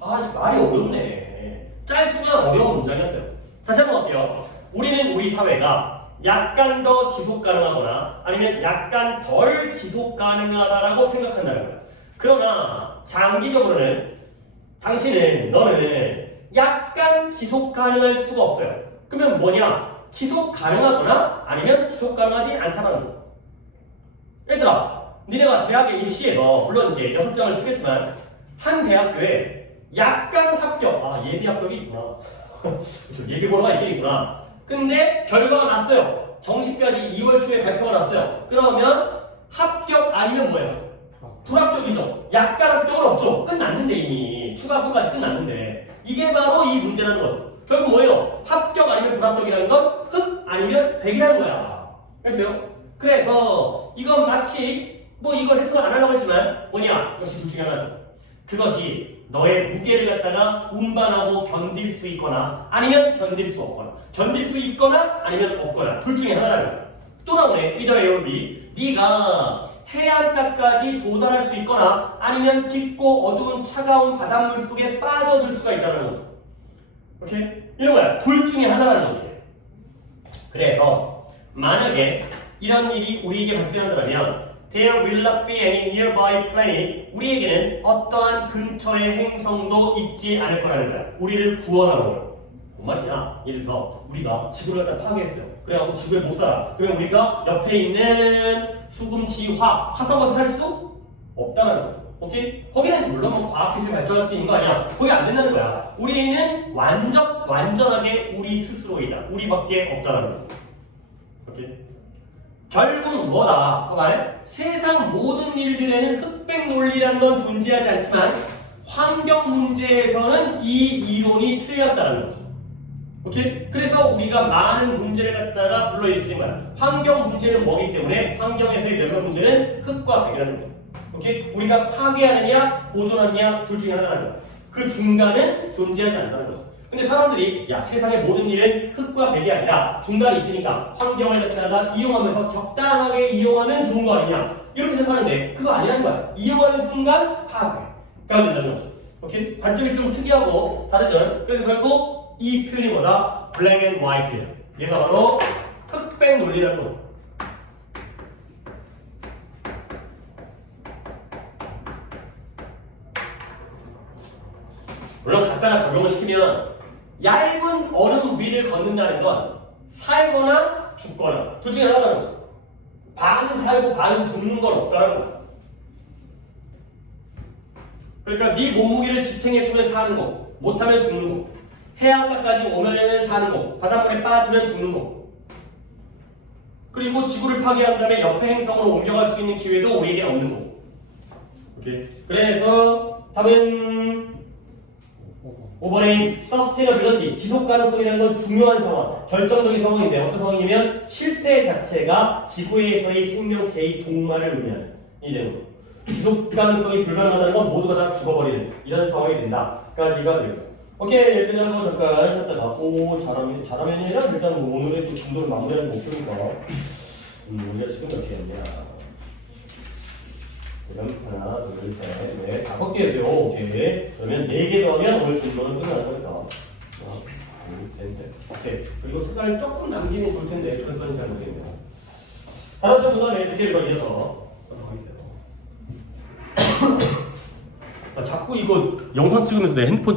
아, 말이 어렵네. 짧지만 어려운 문장이었어요. 다시 한번 볼게요. 우리는 우리 사회가 약간 더 지속 가능하거나 아니면 약간 덜 지속 가능하다라고 생각한다는 거야. 그러나 장기적으로는 너는 약간 지속 가능할 수가 없어요. 그러면 뭐냐? 지속 가능하거나 아니면 지속 가능하지 않다는 거. 얘들아, 니네가 대학에 입시해서 물론 이제 6장을 쓰겠지만 한 대학교에 약간 합격, 예비 합격이 있구나. 예비 번호가 있긴 있구나. 근데 결과가 났어요. 정시까지 2월 초에 발표가 났어요. 그러면 합격 아니면 뭐예요? 불합격이죠. 약간 합격은 없죠. 끝났는데 이미 추가 합격까지 끝났는데 이게 바로 이 문제라는 거죠. 결국 뭐예요? 합격 아니면 불합격이라는 건 흑 아니면 백이라는 거야. 그래서 이건 마치 이걸 해석을 안 하려고 했지만 뭐냐? 역시 둘 중에 하나죠. 그것이 너의 무게를 갖다가 운반하고 견딜 수 있거나 아니면 견딜 수 없거나 견딜 수 있거나 아니면 없거나 둘 중에 하나라는 거야. 또 나오네. either A or B. 네가 해안가까지 도달할 수 있거나 아니면 깊고 어두운 차가운 바닷물 속에 빠져들 수가 있다는 거죠. 오케이? 이런 거야. 둘 중에 하나라는 거지. 그래서 만약에 이런 일이 우리에게 발생한다면 There will not be any nearby planet. 우리에게는 어떠한 근처의 행성도 있지 않을 거라는 거야. 우리를 구원하는 거야. 뭔 말이냐? 예를 들어서 우리가 지구를 갖다 파괴했어요. 그래갖고 지구에 못 살아. 그러면 우리가 옆에 있는 수금치 화성 가서 살 수 없다는 거죠. 오케이? 거기는 물론 과학기술이 발전할 수 있는 거 아니야. 거기 안 된다는 거야. 우리는 완전하게 우리 스스로이다. 우리밖에 없다는 거죠. 오케이? 결국 뭐다? 봐봐. 세상 모든 일들에는 흑백 논리라는 건 존재하지 않지만 환경 문제에서는 이 이론이 틀렸다는 거죠. 오케이? 그래서 우리가 많은 문제를 갖다가 불러일으키는 거야. 환경 문제는 뭐기 때문에 환경에서의 몇몇 문제는 흑과 백이라는 거죠. 오케이? 우리가 파괴하느냐 보존하느냐 둘 중에 하나라는 거야. 그 중간은 존재하지 않는다는 거죠. 근데 사람들이 세상의 모든 일은 흑과 백이 아니라 중간이 있으니까 환경을 갖다가 이용하면서 적당하게 이용하면 좋은 거 아니냐 이렇게 생각하는데 그거 아니라는 거야. 이용하는 순간 파괴가 된다는 거죠. 오케이? 관점이 좀 특이하고 다르죠. 그래서 결국 이 표현이 뭐다? black and white예요. 얘가 바로 흑백 논리라는 거죠. 물론 갖다가 적용을 시키면 얇은 얼음 위를 걷는다는 건 살거나 죽거나 둘 중에 하나라는 거죠. 반은 살고 반은 죽는 건 없다는 거야. 그러니까 네 몸무게를 지탱해주면 사는 거, 못하면 죽는 거, 해안가까지 오면은 사는 거, 바닷물에 빠지면 죽는 거. 그리고 지구를 파괴한 다음에 옆에 행성으로 옮겨갈 수 있는 기회도 우리에게 없는 거. 오케이. 그래서 답은 5번에 sustainability, 지속 가능성이라는 건 중요한 상황, 결정적인 상황인데 어떤 상황이냐면 실패 자체가 지구에서의 생명체의 종말을 의미하는 이 내용이죠. 지속 가능성이 불가능하다는 건 모두가 다 죽어버리는 이런 상황이 된다까지가 되겠어요. 오케이, 여기까지 한번 잠깐 쉬었다가 잘하면이라 일단 오늘의 또 중도를 마무리하는 목표니까 우리가 지금 몇 개였냐? 지금 하나, 둘, 셋, 넷, 5개 해줘요. 오케이. 그러면 4개 더하면 오늘 중도는 끝나는 거니까. 하나, 둘, 셋, 넷. 오케이. 그리고 시간을 조금 남기면 좋을 텐데 그런 건지 잘 모르겠네요. 다음 주 그다음에 2개를 더 이어서 하겠어요. 자꾸 이거 영상 찍으면서 내 핸드폰